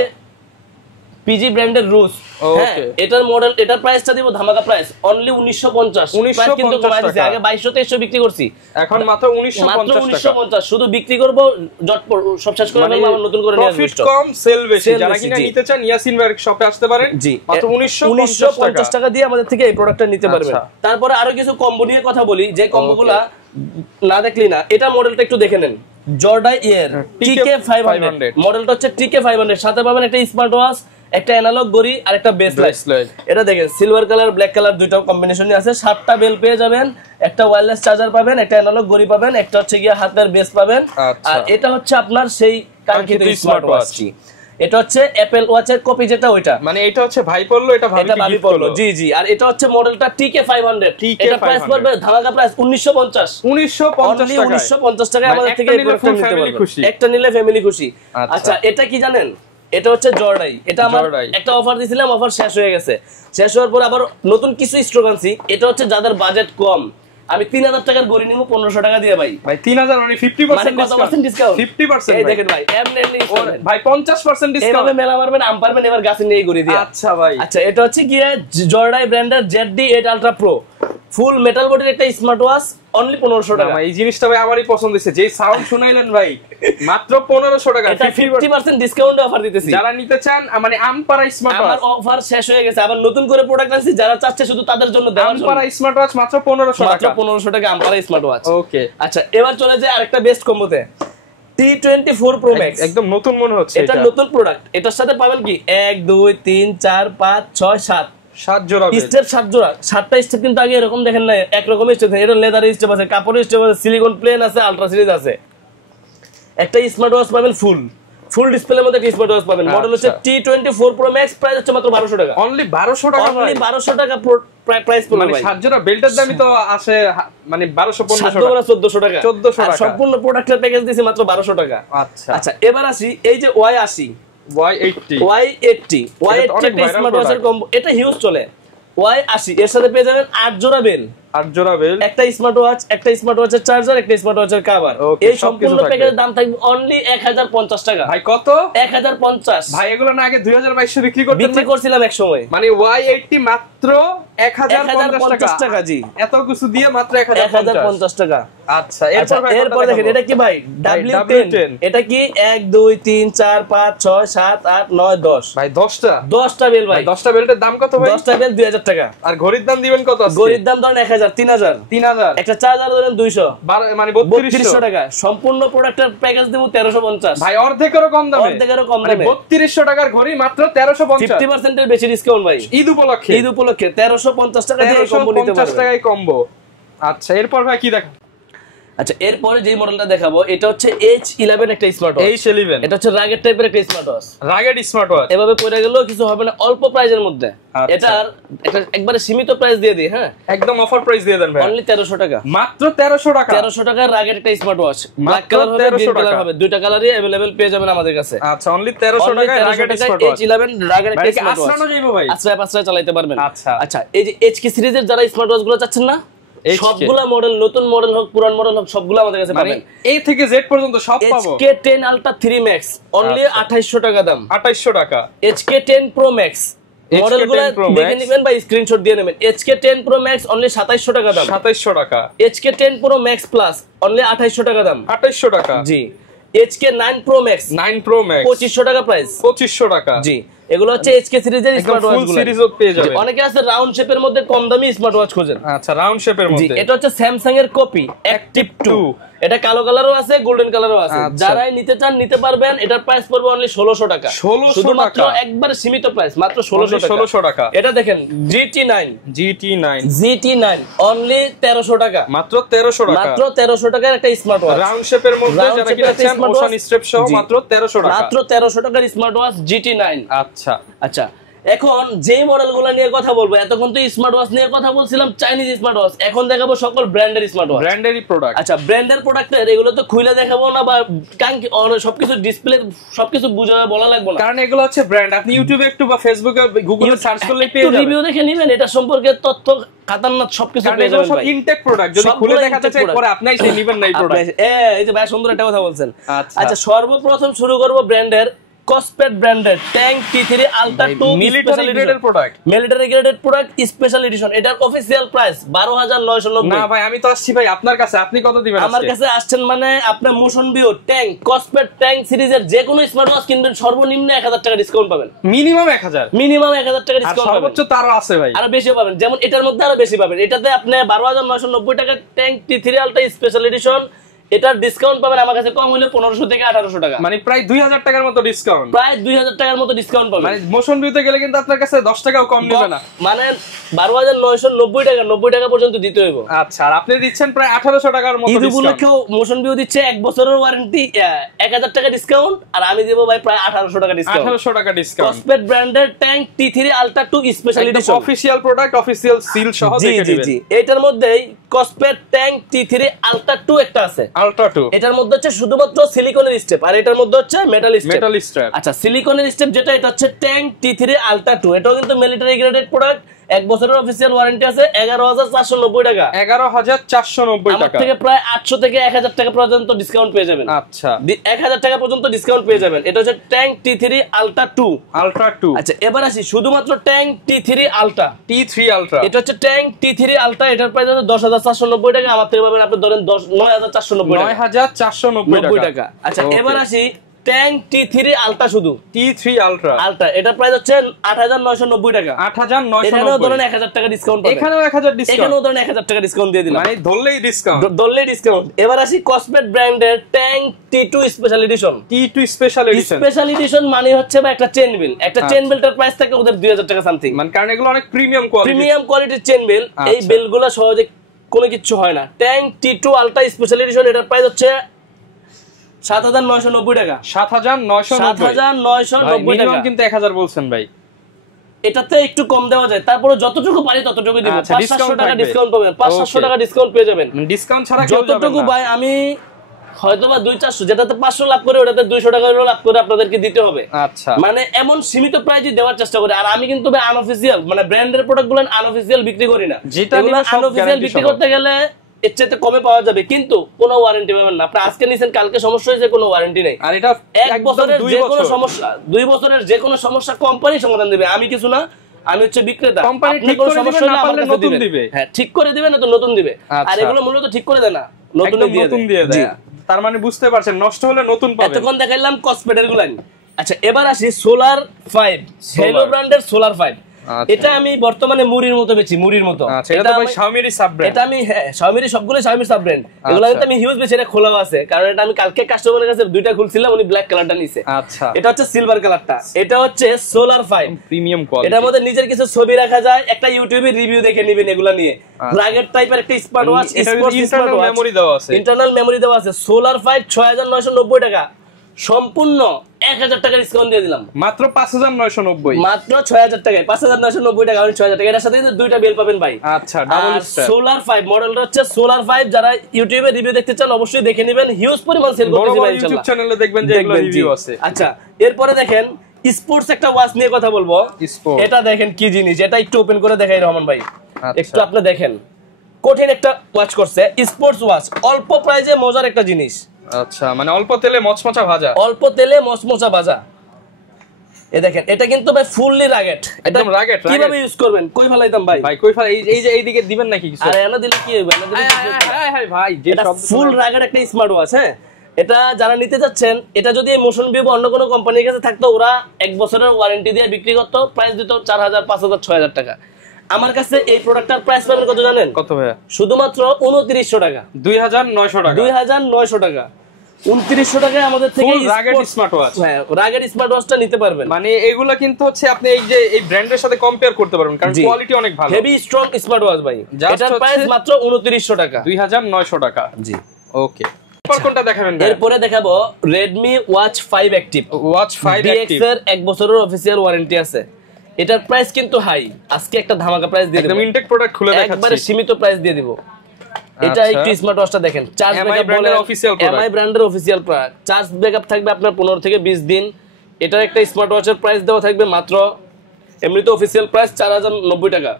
পিজি ব্র্যান্ডের রুস। ওকে, এটার মডেল, এটার প্রাইসটা দিব ধামাকা প্রাইস, অনলি 1950। প্রাইস কিন্তু কমাই দিয়েছি, আগে 2200-2300 বিক্রি করছি, এখন মাত্র 1950। শুধু বিক্রি করব, জটপট সব শেষ করে ফেলবো, আবার নতুন করে নিয়ে আসব। প্রফিট কম, সেল বেশি। যারা কিনা নিতে চান ইয়াসিন ভাই শপে আসতে পারেন, মাত্র 1950 টাকা দিয়ে আমাদের থেকে এই প্রোডাক্টটা নিতে পারবেন। তারপরে আরো কিছু কম্বো নিয়ে কথা বলি, যে কম্বোগুলা না দেখলি না। এটা মডেলটা একটু দেখে নেন, জর্ডাই ইয়ার TK500 মডেলটা হচ্ছে TK500। সাথে পাবেন একটা স্মার্ট ওয়াচ, একটা অ্যানালগ ঘড়ি আর একটা ব্রেসলেট। এটা দেখেন সিলভার কালার, ব্ল্যাক কালার দুইটা কম্বিনেশনই আছে। 7টা বেল পেয়ে যাবেন, একটা ওয়্যারলেস চার্জার পাবেন, একটা অ্যানালগ ঘড়ি পাবেন, একটা হচ্ছে গিয়ে হাতের বেস পাবেন। আর এটা হচ্ছে আপনার সেই কাঙ্ক্ষিত স্মার্ট ওয়াচটি। এটা হচ্ছে অ্যাপল ওয়াচের কপি, যেটা ওইটা, মানে এটা হচ্ছে ভাই পড়লো, এটা ভাবি পড়লো। জি জি, আর এটা হচ্ছে মডেলটা TK500। এটা প্রাইস পড়বে ধামাকা প্রাইস 1950 টাকায় আমাদের থেকে এই প্রোডাক্টটা নিতে পারবেন। একটা নিলে ফ্যামিলি খুশি। আচ্ছা, এটা কি জানেন? এটা হচ্ছে জর্ডাই। এটা আমার একটা অফার দিছিলাম, অফার শেষ হয়ে গেছে। শেষ হওয়ার পর আবার নতুন কিছু স্টক আনছি। এটা হচ্ছে যাদের বাজেট কম, আমি 3000 টাকার ঘড়ি নিব 1500 টাকা দিয়ে ভাই। 3000 মানে 50% ডিসকাউন্ট। 50% এই দেখেন ভাই, এমনি ভাই 50% ডিসকাউন্ট। এভাবে মেলা মারবেন, আম পারবেন এবার গাছে নিয়ে ঘড়ি দিয়ে। আচ্ছা ভাই, আচ্ছা, এটা হচ্ছে কি জর্ডাই ব্র্যান্ডের ZD8 আলট্রা প্রো, ফুল মেটাল বডির একটা স্মার্ট ওয়াচ, অনলি 1500 টাকা। এই জিনিসটা ভাই আমারই পছন্দ হয়েছে, যেই সাউন্ড শুনাইলেন ভাই, মাত্র 1500 টাকা। এটা 50% ডিসকাউন্ট অফার দিতেছি, যারা নিতে চান। মানে আমপারা স্মার্ট ওয়াচ, আমার অফার শেষ হয়ে গেছে, আবার নতুন করে প্রোডাক্ট আনছি, যারা চাচ্ছে শুধু তাদের জন্য দেওয়ার জন্য। আমপারা স্মার্ট ওয়াচ মাত্র 1500 টাকা, মাত্র 1500 টাকা আমপারা স্মার্ট ওয়াচ। ওকে, আচ্ছা, এবার চলে যায় আরেকটা বেস্ট কম্বোতে, T24 Pro Max। একদম নতুন মনে হচ্ছে, এটা নতুন প্রোডাক্ট। এটার সাথে পাবেন কি 1 2 3 4 5 6 7 জোড়া স্টেপ, 7 জোড়া। 7টা স্টেপ কিন্তু আগে এরকম দেখেন না, একরকম স্টেপ। এটা লেদার স্টেপ আছে, কাপড়ের স্টেপ আছে, সিলিকন প্লেন আছে, আলট্রা সিরিজ আছে। একটা স্মার্ট ওয়াচ পাবেন ফুল ডিসপ্লের মধ্যে একটা স্মার্ট ওয়াচ পাবেন। মডেল হচ্ছে T24 Pro Max, প্রাইস হচ্ছে মাত্র 1200 টাকা, অনলি 1200 টাকা, অনলি 1200 টাকা প্রাইস পড়বে ভাই। 7 জোড়া বেল্টের দামই তো আছে, মানে 1200-1500 টাকা, 1400 টাকা, 1400 টাকা। সম্পূর্ণ প্রোডাক্টের প্যাকেজ দিয়েছি মাত্র 1200 টাকা। আচ্ছা আচ্ছা, এবার আসি এই যে Y80 একটা স্মার্ট ওয়াচের কম্বো, এটা হিউজ চলে। Y80 এর সাথে পেয়ে যাবেন 8 জোড়া বেল, একটা স্মার্ট ওয়াচ, একটা স্মার্ট ওয়াচের চার্জার, একটা স্মার্ট ওয়াচের কভার। এই সম্পূর্ণ প্যাকেজের দাম থাকবে অনলি 1050 টাকা। ভাই কত? 1050। ভাই এগুলো না আগে 2200 বিক্রি করছিলাম এক সময়। মানে Y80 মাত্র 1050 টাকা। জি, এত কিছু দিয়ে মাত্র 1050 টাকা। আচ্ছা, এরপর দেখেন এটা কি ভাই, W10। এটা কি 1 2 3 4 5 6 7 8 9 10। ভাই 10টা বেল ভাই। 10টা বেল্টের দাম কত ভাই? 10টা বেল 2000 টাকা। আর ঘড়ির দাম দিবেন কত? ঘড়ির দাম ধরেন 1000, 3000। একটা চার্জার ধরেন 200, মানে 3200 টাকা। সম্পূর্ণ প্রোডাক্টের প্যাকেজ দেব 1350। ভাই অর্ধেকেরও কম দামে, 3200 টাকার ঘড়ি মাত্র 1350, 50% এর বেশি ডিসকাউন্ট ভাই। ঈদ উপলক্ষে 1350 টাকা দিয়ে কম্বো নিতে পারবেন, 1350 টাকায় কম্বো। আচ্ছা, এরপর ভাই কি দেখেন? আচ্ছা এরপরে যে মডেলটা দেখাবো এটা হচ্ছে H11 একটা স্মার্ট ওয়াচ। H11 এটা হচ্ছে রাগেড টাইপের একটা smart watch. Rugged smart watch এভাবে পড়ে গেলেও কিছু হবে না, অল্প প্রাইজের মধ্যে। এটার একটা একবারে সীমিত প্রাইস দিয়ে দিই, হ্যাঁ একদম অফার প্রাইস দিয়ে দেন ভাই, অনলি 1300 টাকা, মাত্র 1300 টাকা। 1300 টাকার রাগেড একটা স্মার্ট ওয়াচ, ব্ল্যাক কালার হবে, গ্রিন কালার হবে, দুইটা কালারই अवेलेबल পেয়ে যাবেন আমাদের কাছে। আচ্ছা অনলি 1300 টাকায় rugged smart watch H11 rugged একটা স্মার্ট ওয়াচ। আসরানো যাইবো ভাই, আচ্ছা চালাতে পারবেন। আচ্ছা আচ্ছা এই যে HK সিরিজের যারা স্মার্ট ওয়াচ গুলো চাচ্ছেন না, সবগুলা মডেল, নতুন মডেল হোক পুরান মডেল হোক, সবগুলো আমাদের কাছে পাবেন। A থেকে Z পর্যন্ত সব পাবো। HK10 Ultra 3 Max অনলি 2800 টাকা দাম, 2800 টাকা। HK10 Pro Max মডেলগুলো দেখে নেবেন বা স্ক্রিনশট দিয়ে নেবেন। HK10 Pro Max অনলি 2700 টাকা দাম, 2700 টাকা। HK10 Pro Max Plus only 2800 টাকা দাম, 2800 টাকা। জি HK9 Pro Max 9 Pro Max 2500 টাকা প্রাইস, 2500 টাকা। জি এগুলো হচ্ছে HK সিরিজের স্মার্ট ওয়াচ গুলো, সিরিজও পেয়ে যাবেন। অনেকে আছে রাউন্ড শেপের মধ্যে কম দামি স্মার্ট ওয়াচ খোঁজেন। আচ্ছা রাউন্ড শেপের মধ্যে, এটা হচ্ছে স্যামসাং এর কপি Active 2, এটা কালো কালারও আছে, গোল্ডেন কালারও আছে। যারাই নিতে চান নিতে পারবেন। এটার প্রাইস পড়বে অনলি 1600 টাকা, 1600 মাত্র একবার সীমিত প্রাইস, মাত্র 1600 টাকা। এটা দেখেন GT9 অনলি 1300 টাকা, মাত্র 1300 টাকা, মাত্র 1300 টাকার একটা স্মার্ট ওয়াচ রাউন্ড শেপের মধ্যে, যারা কিনা চান মোশন স্ট্রেপ সহ মাত্র 1300 টাকা, মাত্র 1300 টাকার স্মার্ট ওয়াচ GT9। আচ্ছা এখন যে মডেলগুলো নিয়ে কথা বলবো, এতক্ষণ তো স্মার্ট ওয়াচ নিয়ে কথা বলছিলাম, চাইনিজ স্মার্ট ওয়াচ, এখন দেখাবো সকল ব্র্যান্ডের স্মার্ট ওয়াচ, ব্র্যান্ডেরই প্রোডাক্ট। আচ্ছা ব্র্যান্ডের প্রোডাক্টের এগুলো তো খুলে দেখাবো না বা সবকিছু ডিসপ্লে সবকিছু বুঝাবে বলা লাগবে না, কারণ এগুলো হচ্ছে ব্র্যান্ড। আপনি ইউটিউবে একটু বা ফেসবুকে গুগলে সার্চ করলে পেয়ে যাবেন, রিভিউ দেখে নেবেন, এটা সম্পর্কে তথ্য খাতারনাথ সবকিছু পেয়ে যাবেন ভাই। ইনটেক প্রোডাক্ট, যদি খুলে দেখাতে চাই পরে আপনি এসে নেবেন না এই প্রোডাক্ট। এই যে ভাই সুন্দর একটা কথা বলছেন। আচ্ছা সর্বপ্রথম শুরু করব ব্র্যান্ডের কসপেট ব্র্যান্ডের ট্যাঙ্ক T3 Ultra 2 মিলিটারি গ্রেডের প্রোডাক্ট, মিলিটারি গ্রেডের প্রোডাক্ট স্পেশাল এডিশন। এটার অফিশিয়াল প্রাইস 12990। না ভাই আমি তো আসছি ভাই আপনার কাছে, আপনি কত দিবেন? আমার কাছে আসছেন মানে আপনি মোশন ভিউ ট্যাঙ্ক কসপেট ট্যাঙ্ক সিরিজের যে কোনো স্মার্ট ওয়াচ কিনবেন সর্বনিম্ন 1000 টাকা ডিসকাউন্ট পাবেন, মিনিমাম 1000, মিনিমাম 1000 টাকা ডিসকাউন্ট পাবেন, সর্বোচ্চ তারও আছে ভাই, আরো বেশি পাবেন। যেমন এটার মধ্যে আরো বেশি পাবেন, এটাতে আপনি 12990 টাকা tank T3 Ultra special edition, এটার ডিসকাউন্ট পাবেন আমার কাছে কম হলে 1500 থেকে 1800 টাকা, মানে প্রায় 2000 টাকার মতো ডিসকাউন্ট, প্রায় 2000 টাকার মতো ডিসকাউন্ট পাবেন। মানে মোশন ভিউতে গেলে কিন্তু আপনার কাছে 10 টাকাও কম নেবে না, মানে 12990 টাকা 90 টাকা পর্যন্ত দিতে হইব। আচ্ছা আর আপনি দিচ্ছেন প্রায় 1800 টাকার মতো ডিসকাউন্ট। উপলক্ষেও মোশন ভিউ দিচ্ছে 1 বছরের ওয়ারেন্টি, 1000 টাকা ডিসকাউন্ট, আর আমি দেব ভাই প্রায় 1800 টাকা ডিসকাউন্ট, 1800 টাকা ডিসকাউন্ট। কসপেট ব্র্যান্ডের tank T3 Ultra 2 special edition, official product, official seal সহ দেখে দিবেন। জি এটার মধ্যেই কসপেট ট্যাঙ্ক T3 Ultra 2 একটা আছে, Ultra 2, এটার মধ্যে হচ্ছে শুধুমাত্র সিলিকনের স্টেপ, আর এটার মধ্যে হচ্ছে মেটাল স্ট্র্যাপ। আচ্ছা সিলিকনের স্টেপ যেটা, এটা হচ্ছে ট্যাঙ্ক T3 Ultra 2, এটাও কিন্তু মিলিটারি গ্রেডেড প্রোডাক্ট, 1 বছরের অফিশিয়াল ওয়ারেন্টি আছে, 11490 টাকা, 11490 আমার টাকা থেকে প্রায় 800 থেকে 1000 টাকা পর্যন্ত ডিসকাউন্ট পেয়ে যাবেন। আচ্ছা 1000 টাকা পর্যন্ত ডিসকাউন্ট পেয়ে যাবেন। এটা হচ্ছে ট্যাঙ্ক T3 Ultra 2। আচ্ছা এবার আসি শুধুমাত্র ট্যাঙ্ক T3 Ultra, এটা হচ্ছে ট্যাঙ্ক T3 Ultra, এটার প্রাইস হচ্ছে 10490 টাকা, আমার থেকে পাবেন আপনি ধরেন 9490 টাকা। আচ্ছা এবার আসি ট্যাঙ্ক T3 Ultra, শুধু T3 Ultra, এটা প্রাইস হচ্ছে 8990 টাকা, 8990, এখানেও ধরেন 1000 টাকা ডিসকাউন্ট পাবেন, এখানেও 1000 ডিসকাউন্ট, এখানেও ধরেন 1000 টাকা ডিসকাউন্ট দিয়ে দিলাম, মানে ধরলেই ডিসকাউন্ট। এবার আসি কসমেট ব্র্যান্ডের tank T2 special edition, special edition মানে হচ্ছে বা একটা চেন বিল, একটা চেন বিলটার প্রাইস থাকে ওদের 2000 টাকা সামথিং, মানে কারণ এগুলো অনেক প্রিমিয়াম কোয়ালিটির চেন বিল, এই বিলগুলো সহজে কোনো কিছু হয় না। Tank T2 Ultra special edition, এটার প্রাইস হচ্ছে 7990 টাকা, 7990 টাকা, কিন্তু 1000 বলছেন ভাই, এটাতে একটু কম দেওয়া যায়, তারপরে যতটুকু পারি ততটুকু দিব, 500 টাকা ডিসকাউন্ট পাবেন, 500 টাকা ডিসকাউন্ট পেয়ে যাবেন, ডিসকাউন্ট ছাড়া যতটুকু ভাই আমি হয়তোবা 200-400 যেটাতে 500 লাভ করে ওটাতে 200 টাকা লাভ করে আপনাদেরকে দিতে হবে। আচ্ছা মানে এমন সীমিত প্রাইসে দেওয়ার চেষ্টা করি। আর আমি কিন্তু ভাই আনঅফিশিয়াল মানে ব্র্যান্ডের প্রোডাক্টগুলো আনঅফিশিয়াল বিক্রি করি না, এগুলো আনঅফিশিয়াল বিক্রি করতে গেলে এর চাইতে কমে পাওয়া যাবে, কিন্তু কোনো ওয়ারেন্টি পাবেন না। আপনি আজকে নিছেন কালকে সমস্যা হয়েছে, কোনো ওয়ারেন্টি নেই। আর এটা 1 বছরের যে কোনো সমস্যা, 2 বছরের যে কোনো সমস্যা কোম্পানি সমাধান দেবে, আমি কিছু না, আমি হচ্ছে বিক্রেতা। কোম্পানি ঠিক করে সমস্যা না পারলে নতুন দিবে, হ্যাঁ ঠিক করে দিবে না তো নতুন দিবে। আর এগুলো মূলত ঠিক করে দেয় না, নতুন দিয়ে দেয়। তার মানে বুঝতে পারছেন নষ্ট হলে নতুন পাবেন। এতক্ষণ দেখাইলাম কসমেটের গুলো। আচ্ছা এবার আসি সোলার 5, হেলো ব্র্যান্ডের সোলার 5। এটা আমি বর্তমানে মুড়ির মতো বেচি, মুড়ির মতো। আচ্ছা, এটা তো ভাই Xiaomi-র সাব ব্র্যান্ড। এটা আমি Xiaomi-র সবগুলো Xiaomi সাব ব্র্যান্ড, এগুলো কিন্তু আমি হিউজ বেচি, এটা খোলাও আছে, কারণ এটা আমি কালকে কাস্টমারের কাছে দুইটা খুলছিলাম, উনি ব্ল্যাক কালারটা নিছে। আচ্ছা, এটা হচ্ছে সিলভার কালারটা, এটা হচ্ছে সোলার 5 প্রিমিয়াম কোয়ালিটি। এটার মধ্যে নিজের কিছু ছবি রাখা যায়, একটা ইউটিউবে রিভিউ দেখে নেবেন এগুলা নিয়ে। রাগের টাইপের একটা স্মার্ট ওয়াচ, ইন্টারনাল মেমরি দেওয়া আছে, ইন্টারনাল মেমরি দেওয়া আছে, সোলার 5 6990 টাকা, সম্পূর্ণ 1000 টাকা ডিসকাউন্ট দিয়ে দিলাম, মাত্র 5990, মাত্র 6000 টাকায় 5990 টাকা, 6000 টাকা। এর সাথে কিন্তু দুইটা বেল পাবেন ভাই। আচ্ছা, ডাবল স্টার সোলার 5 মডেলটা হচ্ছে সোলার 5, যারা ইউটিউবে রিভিউ দেখতে চান অবশ্যই দেখে নেবেন, হিউজ পরিমাণ সেল করতেছে ভাই, ইনশাআল্লাহ ইউটিউব চ্যানেলে দেখবেন যে এগুলো রিভিউ আছে। আচ্ছা, এরপরে দেখেন স্পোর্টস একটা ওয়াচ নিয়ে কথা বলবো। এটা দেখেন কি জিনিস, এটা একটু ওপেন করে দেখাই রহমান ভাই, একটু আপনি দেখেন, কঠিন একটা ওয়াচ করছে, স্পোর্টস ওয়াচ, অল্প প্রাইজে মজার একটা জিনিস। আচ্ছা, মানে অল্প তেলে মচমচা ভাজা, অল্প তেলে মচমচা ভাজা। এই দেখেন, এটা কিন্তু ভাই ফুললি রাগেট, একদম রাগেট। কিভাবে ইউজ করবেন, কই ফেলাইতাম ভাই? ভাই কই ফেলাই, এই যে এইদিকে দিবেন নাকি কিছু? আরে এনা দিলে কি হবে, এনা দিলে হাই ভাই, যে এটা সব ফুল রাগেট একটা স্মার্ট ওয়াচ। হ্যাঁ, এটা যারা নিতে যাচ্ছেন, এটা যদি এই মোশন ভিউ অন্য কোনো কোম্পানির কাছে থাকতো, ওরা 1 বছরের ওয়ারেন্টি দিয়ে বিক্রি করতো, প্রাইস দিত 4000 5000 6000 টাকা। আমার কাছে এই প্রোডাক্টটার প্রাইস পাবেন কত জানেন? কত ভাইয়া? শুধুমাত্র 2900 টাকা, 2900 টাকা, 2900 টাকা, 2900 টাকায় আমাদের থেকে রাগেট স্মার্ট ওয়াচ। হ্যাঁ, রাগেট স্মার্ট ওয়াচটা নিতে পারবেন। মানে এগুলা কিন্তু হচ্ছে আপনি এই যে এই ব্র্যান্ডের সাথে কম্পেয়ার করতে পারবেন, কারণ কোয়ালিটি অনেক ভালো, হেভি স্ট্রং স্মার্ট ওয়াচ ভাই। এটার প্রাইস মাত্র 2900 টাকা, 2900 টাকা। জি, ওকে। এরপর কোনটা দেখাবেন? এরপরে দেখাবো Redmi Watch 5 Active। Watch 5 Active এর 1 বছরের অফিশিয়াল ওয়ারেন্টি আছে। এটার প্রাইস কিন্তু হাই, আজকে একটা ধামাকা প্রাইস দিয়ে দেব, একদম ইনটেক প্রোডাক্ট খুলে দেখাচ্ছি, একবারে সীমিত প্রাইস দিয়ে দিব। এটা একটু স্মার্ট ওয়াচটা দেখেন, চার্জ ব্যাকআপ ব্র্যান্ডের অফিশিয়াল প্রোডাক্ট, MI ব্র্যান্ডের অফিশিয়াল প্রোডাক্ট, চার্জ ব্যাকআপ থাকবে আপনার 15 থেকে 20 দিন। এটার একটা স্মার্ট ওয়াচের প্রাইস দেওয়া থাকবে মাত্র, এমনিতে অফিশিয়াল প্রাইস 4090 টাকা,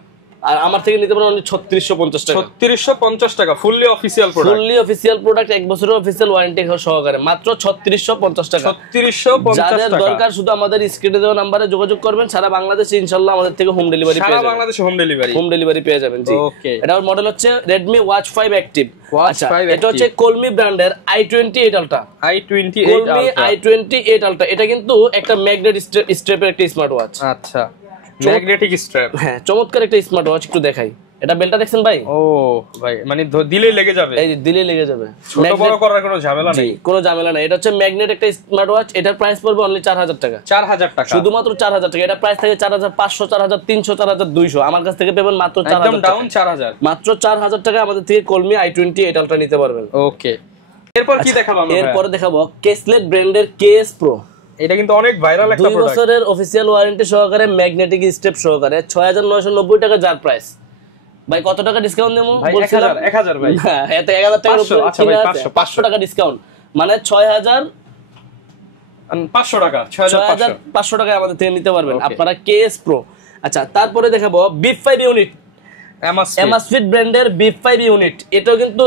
আর আমার থেকে নিতে পারেন 3650 টাকা, 3650 টাকা, fully official product, fully official product, 1 বছরের অফিশিয়াল ওয়ারেন্টি সহকারে, মাত্র 3650 টাকা। 3650 টাকা। যাদের দরকার শুধু আমাদের স্ক্রিনে দেওয়া নম্বরে যোগাযোগ করবেন, সারা বাংলাদেশে ইনশাআল্লাহ আমাদের থেকে হোম ডেলিভারি পেয়ে যাবেন, সারা বাংলাদেশে হোম ডেলিভারি পেয়ে যাবেন। জি, ওকে। এটার মডেল হচ্ছে Redmi Watch 5 Active। Watch 5 এটা হচ্ছে Colmi ব্র্যান্ডের i28 Ultra, i28 Ultra, i28 Ultra। এটা কিন্তু একটা ম্যাগনেট স্ট্র্যাপের একটা স্মার্ট ওয়াচ। আচ্ছা, ম্যাগনেটিক স্ট্র্যাপ। হ্যাঁ, চমৎকার একটা স্মার্ট ওয়াচ, একটু দেখাই। এটা বেলটা দেখছেন ভাই? ও ভাই, মানে দিলেই লেগে যাবে, এই দিলেই লেগে যাবে, ছোট বড় করার কোনো ঝামেলা নেই, কোনো ঝামেলা নাই। এটা হচ্ছে ম্যাগনেট একটা স্মার্ট ওয়াচ, এটার প্রাইস পড়বে অনলি 4000 টাকা, 4000 টাকা, শুধুমাত্র 4000 টাকা। এটা প্রাইস থাকে 4500 4300 4200, আমার কাছ থেকে পাবেন মাত্র 4000 একদম ডাউন 4000, মাত্র 4000 টাকা আমাদের থেকে Colmi i28 Ultra নিতে পারবেন। ওকে। এরপর কি দেখাবো আমরা? এরপরে দেখাবো Keslet ব্র্যান্ডের KS Pro। এটা কিন্তু অনেক ভাইরাল একটা প্রোডাক্ট, 2 বছরের অফিশিয়াল ওয়ারেন্টি সহকারে, ম্যাগনেটিক স্টেপ সহকারে, 6990 টাকা যার প্রাইস। ভাই কত টাকা ডিসকাউন্ট দেবো বলছিলাম? 1000 ভাই, হ্যাঁ, এত 1000 টাকার উপরে। আচ্ছা ভাই, 500 টাকা ডিসকাউন্ট, মানে 6500 টাকা, 6500 টাকায় আমাদের থেকে নিতে পারবেন আপনারা KS Pro। আচ্ছা, তারপরে দেখাবো BIP 5 ইউনিট, Amazfit ব্র্যান্ডের BIP 5 ইউনিট। এটাও কিন্তু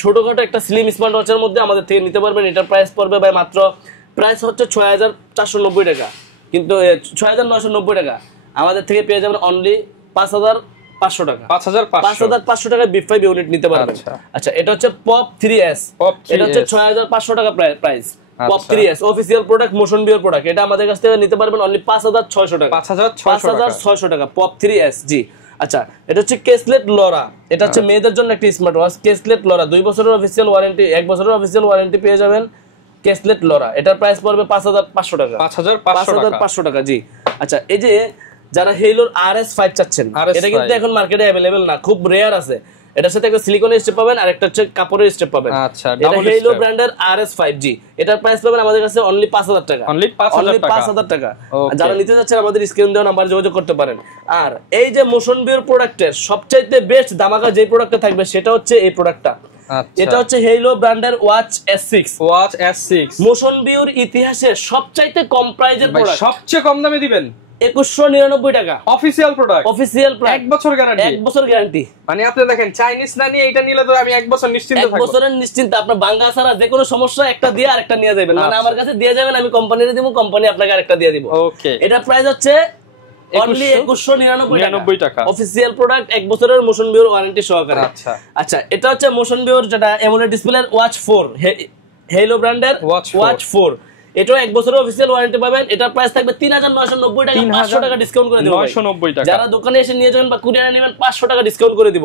ছোটখাটো একটা স্লিম স্মার্ট ওয়াচের মধ্যে আমাদের থেকে নিতে পারবেন। এটার প্রাইস পড়বে ভাই মাত্র, প্রাইস হচ্ছে 6490 টাকা, কিন্তু 6990 টাকা আমাদের থেকে পেয়ে যাবেন অনলি 5500 টাকা, 5500 টাকায় BIP 5 ইউনিট নিতে পারবেন। আচ্ছা, এটা হচ্ছে Pop 3s, এটা হচ্ছে 6500 টাকা price. Pop 3s official product, motion ভিউর প্রোডাক্ট, এটা আমাদের কাছ থেকে নিতে পারবেন অনলি 5600 টাকা, 5600 টাকা Pop 3s। জি, আচ্ছা, এটা হচ্ছে Keslet Lora। এটা হচ্ছে মেয়েদের জন্য একটা স্মার্ট ওয়াচ, Keslet Lora, 2 বছরের অফিশিয়াল ওয়ারেন্টি, 1 বছরের অফিশিয়াল ওয়ারেন্টি পেয়ে যাবেন Keslet Lora। এটার প্রাইস পড়বে 5500 টাকা, 5500 টাকা। জি, আচ্ছা, এই যে যারা হেইলোর RS5 চাচ্ছেন, এটা কিন্তু এখন মার্কেটে अवेलेबल না, খুব রেয়ার আছে। এটার সাথে একটা সিলিকনের স্ট্রেপ পাবেন, আর একটা হচ্ছে কাপড়ের স্ট্রেপ পাবেন। আচ্ছা, এটা হেইলো ব্র্যান্ডের RS5G। এটার প্রাইস পাবেন আমাদের কাছে অনলি 5000 টাকা, অনলি 5000 টাকা। যারা নিতে যাচ্ছেন আমাদের স্ক্রিন দেওয়া নাম্বারে যোগাযোগ করতে পারেন। আর এই যে মোশন ভিউর প্রোডাক্টের সবচাইতে বেস্ট ধামাকা যে প্রোডাক্টটা থাকবে, সেটা হচ্ছে এই প্রোডাক্টটা। এটা হচ্ছে হেইলো ব্র্যান্ডের Watch S6। মোশন ভিউর ইতিহাসে সবচাইতে কম প্রাইজের প্রোডাক্ট, সবচেয়ে কম দামে দিবেন 2199 টাকা, অফিশিয়াল প্রোডাক্ট, অফিশিয়াল প্রাইস, 1 বছর গ্যারান্টি, 1 বছর গ্যারান্টি। মানে আপনি দেখেন, চাইনিজ না নিয়ে এটা নিলে তো আমি 1 বছর নিশ্চিন্ত থাকব, 1 বছরের নিশ্চিন্ত। আপনার বাংলা ছাড়া যে কোনো সমস্যা একটা দিয়ে আরেকটা নিয়ে যাবেন, মানে আমার কাছে দিয়ে যাবেন, আমি কোম্পানিতে দিব, কোম্পানি আপনাকে আরেকটা দিয়ে দিব। ওকে। এটা প্রাইস হচ্ছে অনলি 2199 টাকা, অফিশিয়াল প্রোডাক্ট, 1 বছরের মোশন ভিউর ওয়ারেন্টি সহকারে। আচ্ছা, আচ্ছা, এটা হচ্ছে মোশন ভিউর যেটা অ্যামোলেড ডিসপ্লের Watch 4, হেইলো ব্র্যান্ডের Watch 4। এটাও 1 বছরের অফিশিয়াল ওয়ারেন্টি পাবেন। এটার প্রাইস থাকবে 3990 টাকা, 500 টাকা ডিসকাউন্ট করে দেব। 990 টাকা। যারা দোকানে এসে নিয়ে যাবেন বা কুরিয়ারে নেবেন 500 টাকা ডিসকাউন্ট করে দিব।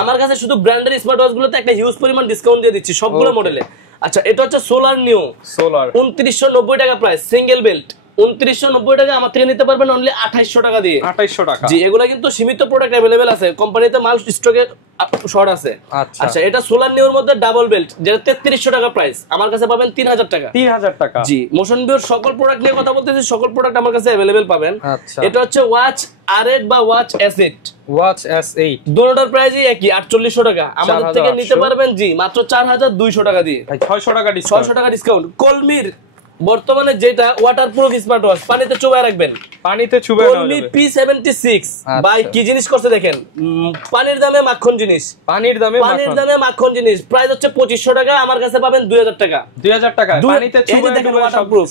আমার কাছে শুধু ব্র্যান্ডের স্মার্ট ওয়াচ গুলোতে একটা হিউজ পরিমাণ ডিসকাউন্ট দিয়ে দিচ্ছি সবগুলো মডেলে। আচ্ছা, এটা হচ্ছে সোলার নিও, সোলার 2990 টাকা প্রাইস, সিঙ্গেল বেল্ট 2990 টাকা। আমার থেকে নিতে পারবেন অনলি 2800 টাকা দিয়ে। 2800 টাকা। জি, এগুলা কিন্তু সীমিত প্রোডাক্ট अवेलेबल আছে, কোম্পানিতে মাল স্টকে শর্ট আছে। আচ্ছা, এটা সোলার নিওর মধ্যে ডাবল বেল্ট, যেটা 3300 টাকা প্রাইস, আমার কাছে পাবেন 3000 টাকা। 3000 টাকা। জি, মোশন ভিউর সকল প্রোডাক্ট নিয়ে কথা বলতেছি, সকল প্রোডাক্ট আমার কাছে अवेलेबल পাবেন। আচ্ছা, এটা হচ্ছে ওয়াচ R8 বা ওয়াচ S8, ওয়াচ S8 দুটোটার প্রাইসই একই 4800 টাকা। আমাদের থেকে নিতে পারবেন জি মাত্র 4200 টাকা দিয়ে। 600 টাকা ডিসকাউন্ট। 600 টাকা ডিসকাউন্ট। কলমির বর্তমানে যেটা ওয়াটারপ্রুফ স্মার্ট ওয়াচ, পানিতে চুবায় রাখবেন, পানিতে চুবায় রাখবেন। কলমি P76 ভাই কি জিনিস করছে দেখেন, পানির দামে মাখন জিনিস, পানির দামে মাখন জিনিস। প্রাইস হচ্ছে 2500 টাকা, আমার কাছে পাবেন 2000 টাকা। 2000 টাকা পানিতে চুবায় দেখেন, ওয়াটারপ্রুফ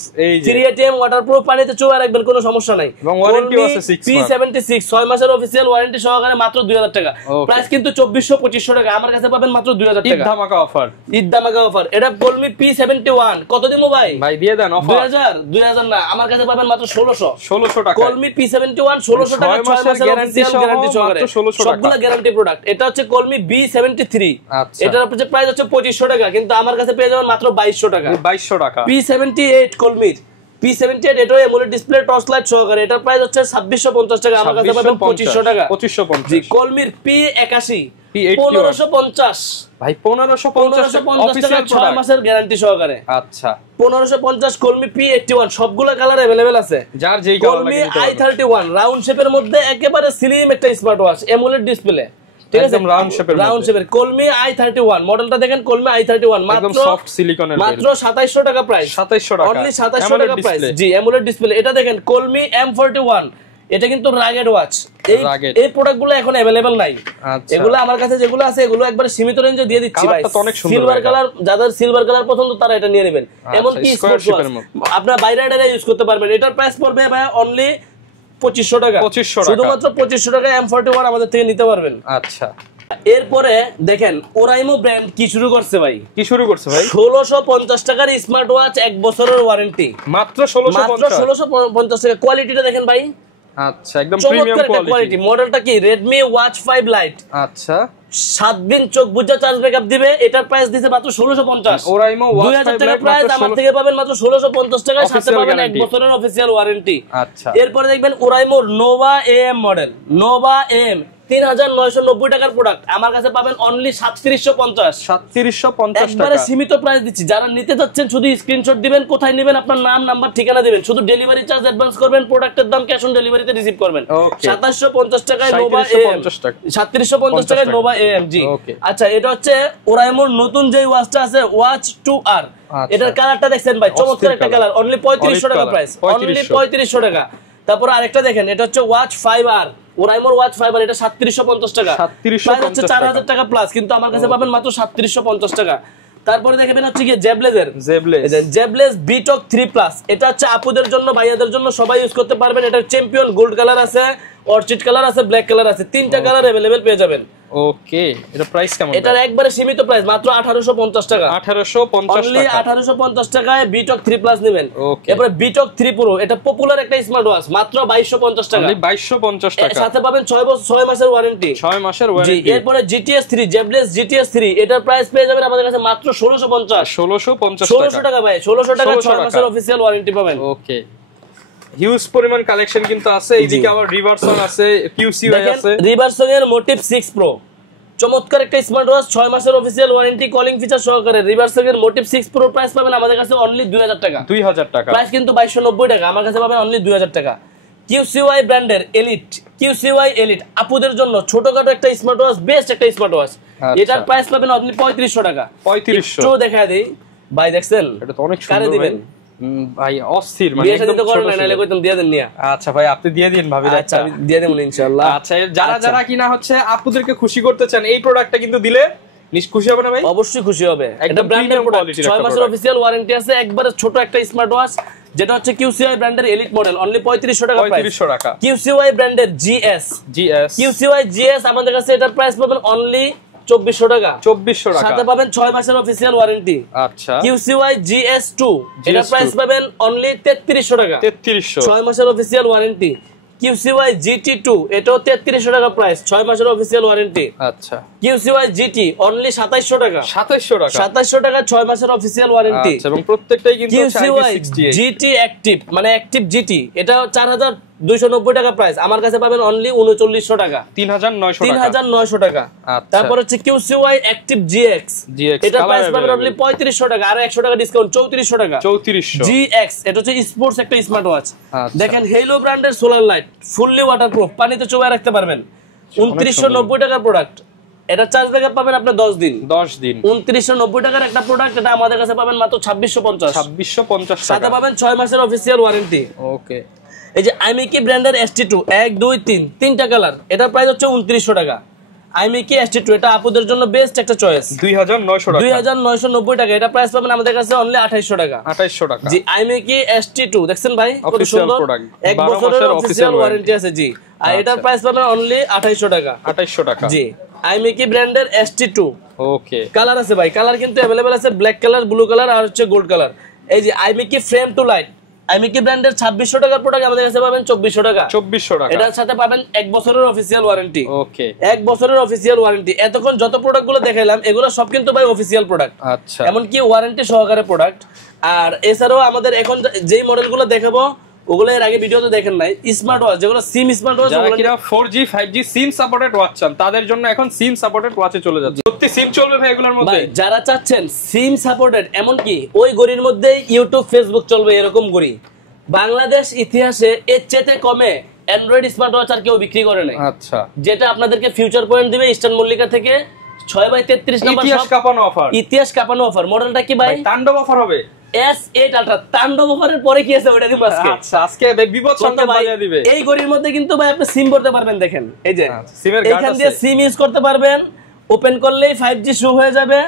3ATM ওয়াটারপ্রুফ, পানিতে চুবায় রাখবেন, কোনো সমস্যা নাই। এবং ওয়ারেন্টি আছে 6 মাস। P76 6 মাসের অফিশিয়াল ওয়ারেন্টি সহকারে মাত্র 2000 টাকা। প্রাইস কিন্তু 2400-2500 টাকা, আমার কাছে পাবেন মাত্র 2000 টাকা। ঈদ ধামাকা অফার, ঈদ ধামাকা অফার। এটা কলমি P71 কত দিমু ভাই? ভাই দিয়ে দেন অফার। 2000 না, আমার কাছে পাবেন মাত্র 1600 টাকা। কলমি P71 1600 টাকা, 6 মাসের গ্যারান্টি সহকারে, সবগুলা গ্যারান্টি প্রোডাক্ট। এটা হচ্ছে কলমি B73, এটার প্রাইস হচ্ছে 2500 টাকা, কিন্তু আমার কাছে পেয়ে যাবেন মাত্র 2200 টাকা। 2200 টাকা। P78 কলমির P78, এটাও এমোলেড ডিসপ্লে টর্চ লাইট সহকারে, এটার প্রাইস হচ্ছে 2650 টাকা, আমার কাছে পাবেন 2500 টাকা। 2550। জি, কলমির P81 1550 ভাই, 1550 অফিশিয়াল 6 মাসের গ্যারান্টি সহকারে। আচ্ছা, 1550 কলমি P81, সবগুলো কালার अवेलेबल আছে, যার যেই কালার লাগে। কলমি i31 রাউন্ড শেপের মধ্যে একেবারে স্লিম একটা স্মার্ট ওয়াচ, এমোলেড ডিসপ্লে, ঠিক আছে, একদম রাউন্ড শেপের কলমি i31 মডেলটা দেখেন, কলমি i31 মাত্র সফট সিলিকনের, মাত্র 2700 টাকা প্রাইস। 2700 টাকা, অনলি 2700 টাকা প্রাইস। জি, এমোলেড ডিসপ্লে। এটা দেখেন কলমি M41, এটা কিন্তু রাগেড ওয়াচ। এই প্রোডাক্টগুলো এখন अवेलेबल নাই। এগুলো আমার কাছে যেগুলো আছে এগুলো একবারে সীমিত রেঞ্জে দিয়ে দিচ্ছি ভাই। সিলভার কালার, যাদের সিলভার কালার পছন্দ তারা এটা নিয়ে নেবেন। এমন কি স্পোর্টস ওয়াচ আপনারা বাইরে বাইরে ইউজ করতে পারবেন। এটার প্রাইস পড়বে ভাই অনলি 2500 টাকা। শুধুমাত্র 2500 টাকা M41 আমাদের থেকে নিতে পারবেন। আচ্ছা, এরপরে দেখেন ওরাইমো ব্র্যান্ড কি শুরু করছে ভাই? 1650 টাকার স্মার্ট ওয়াচ, 1 বছরের ওয়ারেন্টি, মাত্র 1650 টাকা। কোয়ালিটিটা দেখেন ভাই, আচ্ছা, একদম প্রিমিয়াম কোয়ালিটি। মডেলটা কি Redmi Watch 5 Lite। আচ্ছা, 7 দিন চোখ বুজা চার্জ ব্যাকআপ দিবে। এটার প্রাইস দিছে মাত্র 1650। ওরাইমো ওয়াচ 2000 টাকা প্রাইস, আমার থেকে পাবেন মাত্র 1650 টাকা, সাথে পাবেন 1 বছরের অফিশিয়াল ওয়ারেন্টি। আচ্ছা, এরপরে দেখবেন Oraimo Nova AM model, Nova AM 3990 টাকার প্রোডাক্ট, আমার কাছে পাবেন অনলি 3750 একবারে সীমিত প্রাইস দিচ্ছি। যারা নিতে যাচ্ছেন শুধু স্ক্রিনশট দিবেন, কোথায় নেবেন আপনার নাম নাম্বার ঠিকানা দিবেন, শুধু ডেলিভারি চার্জ অ্যাডভান্স করবেন, প্রোডাক্টের দাম ক্যাশ অন ডেলিভারিতে রিসিভ করবেন। 2750 টাকায় নোভা AM, 3750 টাকায় নোভা AM। জি, আচ্ছা, এটা হচ্ছে ওরাইমোর নতুন যে ওয়াচটা আছে ওয়াচ 2R, এটার কালারটা দেখছেন ভাই, চমৎকার একটা কালার, অনলি 3500 টাকা প্রাইস, অনলি 3500 টাকা। তারপর আরেকটা দেখেন, এটা হচ্ছে ওয়াচ 5R, ওরাইমোর ওয়াচ 5R, এটা 3750 টাকা, প্রাইস হচ্ছে 4000 টাকা প্লাস, কিন্তু আমার কাছে পাবেন মাত্র 3750 টাকা। তারপরে দেখবেন হচ্ছে কি জেবলেস বিটক 3+, এটা হচ্ছে আপুদের জন্য, ভাইয়াদের জন্য, সবাই ইউজ করতে পারবেন। এটা চ্যাম্পিয়ন গোল্ড কালার আছে, অর্চিড কালার আছে, ব্ল্যাক কালার আছে, 3টা কালার अवेलेबल পেয়ে যাবেন। ওকে, এটা প্রাইস কেমন? এটার একবারে সীমিত প্রাইস মাত্র 1850 টাকা, 1850 অনলি 1850 টাকায় বিটক 3+ নেবেন। এরপরে বিটক 3 প্রো, এটা পপুলার একটা স্মার্ট ওয়াচ, মাত্র 2250 টাকা, অনলি 2250 টাকা, সাথে পাবেন 6 মাসের ওয়ারেন্টি। 6 মাসের ওয়ারেন্টি। এরপরে GTS 3, জেবলেস GTS 3, এটার প্রাইস পেয়ে যাবেন আমাদের কাছে মাত্র 1650 টাকা ভাই, 1600 টাকা 6 মাসের অফিশিয়াল ওয়ারেন্টি পাবেন। ওকে, হিউজ পরিমাণ কালেকশন কিন্তু আছে। এইদিকে আবার রিভারসন আছে, QCY আছে, রিভারসন এর মোটিভ 6 প্রো, চমৎকার একটা স্মার্ট ওয়াচ, 6 মাসের অফিশিয়াল ওয়ারেন্টি, কলিং ফিচার সহকারে। রিভারসন এর মোটিভ 6 প্রো প্রাইস পাবেন আমাদের কাছে অনলি 2000 টাকা, 2000 টাকা, প্রাইস কিন্তু 2290 টাকা, আমার কাছে পাবেন অনলি 2000 টাকা। QCY ব্র্যান্ডের এলিট, QCY এলিট আপুদের জন্য ছোটখাটো একটা স্মার্ট ওয়াচ, বেস্ট একটা স্মার্ট ওয়াচ, এটার প্রাইস পাবেন অনলি 3500 টাকা। 3500 তো দেখায় দেই ভাই, দেখছেন এটা তো অনেক সুন্দর দিবেন ভাই, অস্থির, মানে একদম ছোট নাইলে কইতাম দিয়ে দেন নিয়া। আচ্ছা ভাই, আপনি দিয়ে দিন ভাবি। আচ্ছা, আমি দিয়ে দেব ইনশাআল্লাহ। আচ্ছা, যারা কিনা হচ্ছে আপুদেরকে খুশি করতে চান, এই প্রোডাক্টটা কিন্তু দিলে খুশি হবে না ভাই? অবশ্যই খুশি হবে। এটা ব্র্যান্ডের প্রোডাক্ট, 6 মাসের অফিশিয়াল ওয়ারেন্টি আছে, একবারে ছোট একটা স্মার্ট ওয়াচ, যেটা হচ্ছে QCY ব্র্যান্ডের এলিট মডেল, অনলি 3500 টাকা প্রাইস। 3500 টাকা। QCY ব্র্যান্ডের GS, QCY GS আমাদের কাছে এটার প্রাইস পাবেন অনলি 2400 টাকা। 2400 টাকা, সাথে পাবেন 6 মাসের অফিসিয়াল ওয়ারেন্টি। আচ্ছা QCY GS2 এটা প্রাইস পাবেন অনলি 3300 টাকা। 3300, 6 মাসের অফিসিয়াল ওয়ারেন্টি। QCY GT2 এটাও 3300 টাকা প্রাইস, 6 মাসের অফিসিয়াল ওয়ারেন্টি। আচ্ছা QCY GT অনলি 2700 টাকা। 2700 টাকা, 2700 টাকা 6 মাসের অফিসিয়াল ওয়ারেন্টি। আচ্ছা এবং প্রত্যেকটাই কিন্তু QCY GT অ্যাক্টিভ মানে অ্যাক্টিভ GT এটা 4290 টাকা প্রাইস, আমার কাছে পাবেন অনলি 3900 টাকা, 3900 টাকা। আচ্ছা। তারপর হচ্ছে QCY অ্যাক্টিভ GX এটা color প্রাইস পাবেন available। অনলি 3500 টাকা, আর 100 টাকা ডিসকাউন্ট 3400 টাকা। 3400 GX এটা হচ্ছে স্পোর্টস একটা স্মার্ট ওয়াচ। আচ্ছা। দেখেন হেলো ব্র্যান্ডের সোলার লাইট, ফুললি ওয়াটারপ্রুফ, পানিতে চুবায় রাখতে পারবেন। 2990 টাকার প্রোডাক্ট, এটা চার্জ ব্যাকআপ পাবেন আপনি 10 দিন। 2990 টাকার একটা প্রোডাক্ট, এটা আমাদের কাছে পাবেন মাত্র 2650 টাকা, সাথে পাবেন 6 মাসের অফিসিয়াল ওয়ারেন্টি। ওকে। এই যে আইমিকি ব্র্যান্ডের ST2 1 2 3 তিনটা কালার, এটার প্রাইস হচ্ছে 2900 টাকা। আইমিকি ST2 এটা আপুদের জন্য বেস্ট একটা চয়েস, 2990 টাকা। এটা প্রাইস পাবেন আমাদের কাছে অনলি 2800 টাকা। জি আইমিকি ST2 দেখছেন ভাই কত সুন্দর, 1 বছরের অফিসিয়াল ওয়ারেন্টি আছে। জি আর এটার প্রাইস পাবেন অনলি 2800 টাকা। জি আইমিকি ব্র্যান্ডের ST2 ওকে। কালার আছে ভাই, কালার কিন্তু अवेलेबल আছে, ব্ল্যাক কালার, ব্লু কালার আর হচ্ছে গোল্ড কালার। এই যে আইমিকি ফ্রেম টু লাইট, আইমিকি ব্র্যান্ডের 2600 টাকার প্রোডাক্ট আমাদের কাছে পাবেন 2400 টাকা। এটার সাথে পাবেন 1 বছরের অফিসিয়াল ওয়ারেন্টি। ওকে 1 বছরের অফিসিয়াল ওয়ারেন্টি। এতক্ষণ যত প্রোডাক্টগুলো দেখাইলাম এগুলো সব কিন্তু ভাই অফিসিয়াল প্রোডাক্ট, আচ্ছা এমনকি ওয়ারেন্টি সহকারে প্রোডাক্ট। আর এছাড়াও আমাদের এখন যেই মডেলগুলো দেখাবো ওগুলো এর আগে ভিডিওতে দেখেন নাই, স্মার্ট ওয়াচ যেগুলো সিম স্মার্ট ওয়াচ, যারা কিনা 4G 5G SIM supported watch চান তাদের জন্য এখন সিম সাপোর্টেড ওয়াচে চলে যাচ্ছে। সত্যি সিম চলবে ভাই এগুলোর মধ্যে? ভাই যারা চাচ্ছেন সিম সাপোর্টেড, এমনকি ওই ঘড়ির মধ্যেই ইউটিউব ফেসবুক চলবে এরকম ঘড়ি, বাংলাদেশ ইতিহাসে এর চেয়ে কমে অ্যান্ড্রয়েড স্মার্ট ওয়াচ আর কেউ বিক্রি করে নাই। আচ্ছা যেটা আপনাদেরকে ফিউচার পয়েন্ট দিবে ইস্টার্ন মল্লিকা থেকে 6/33 নাম্বার, ইতিহাস কাঁপানো অফার, ইতিহাস কাঁপানো অফার। মডেলটা কি ভাই? তাণ্ডব অফার হবে। S8 আলট্রা তাণ্ডব অফারের পরে কি আছে ওটা দিব আজকে। আচ্ছা আজকে বিপদ সংকেত বাজিয়ে দিবে। এই ঘড়ির মধ্যে কিন্তু ভাই আপনি সিম করতে পারবেন, দেখেন এই যে সিমের গার্ড এখান আছে, দিয়ে সিম ইউজ করতে পারবেন, ওপেন করলেই 5G শো হয়ে যাবে।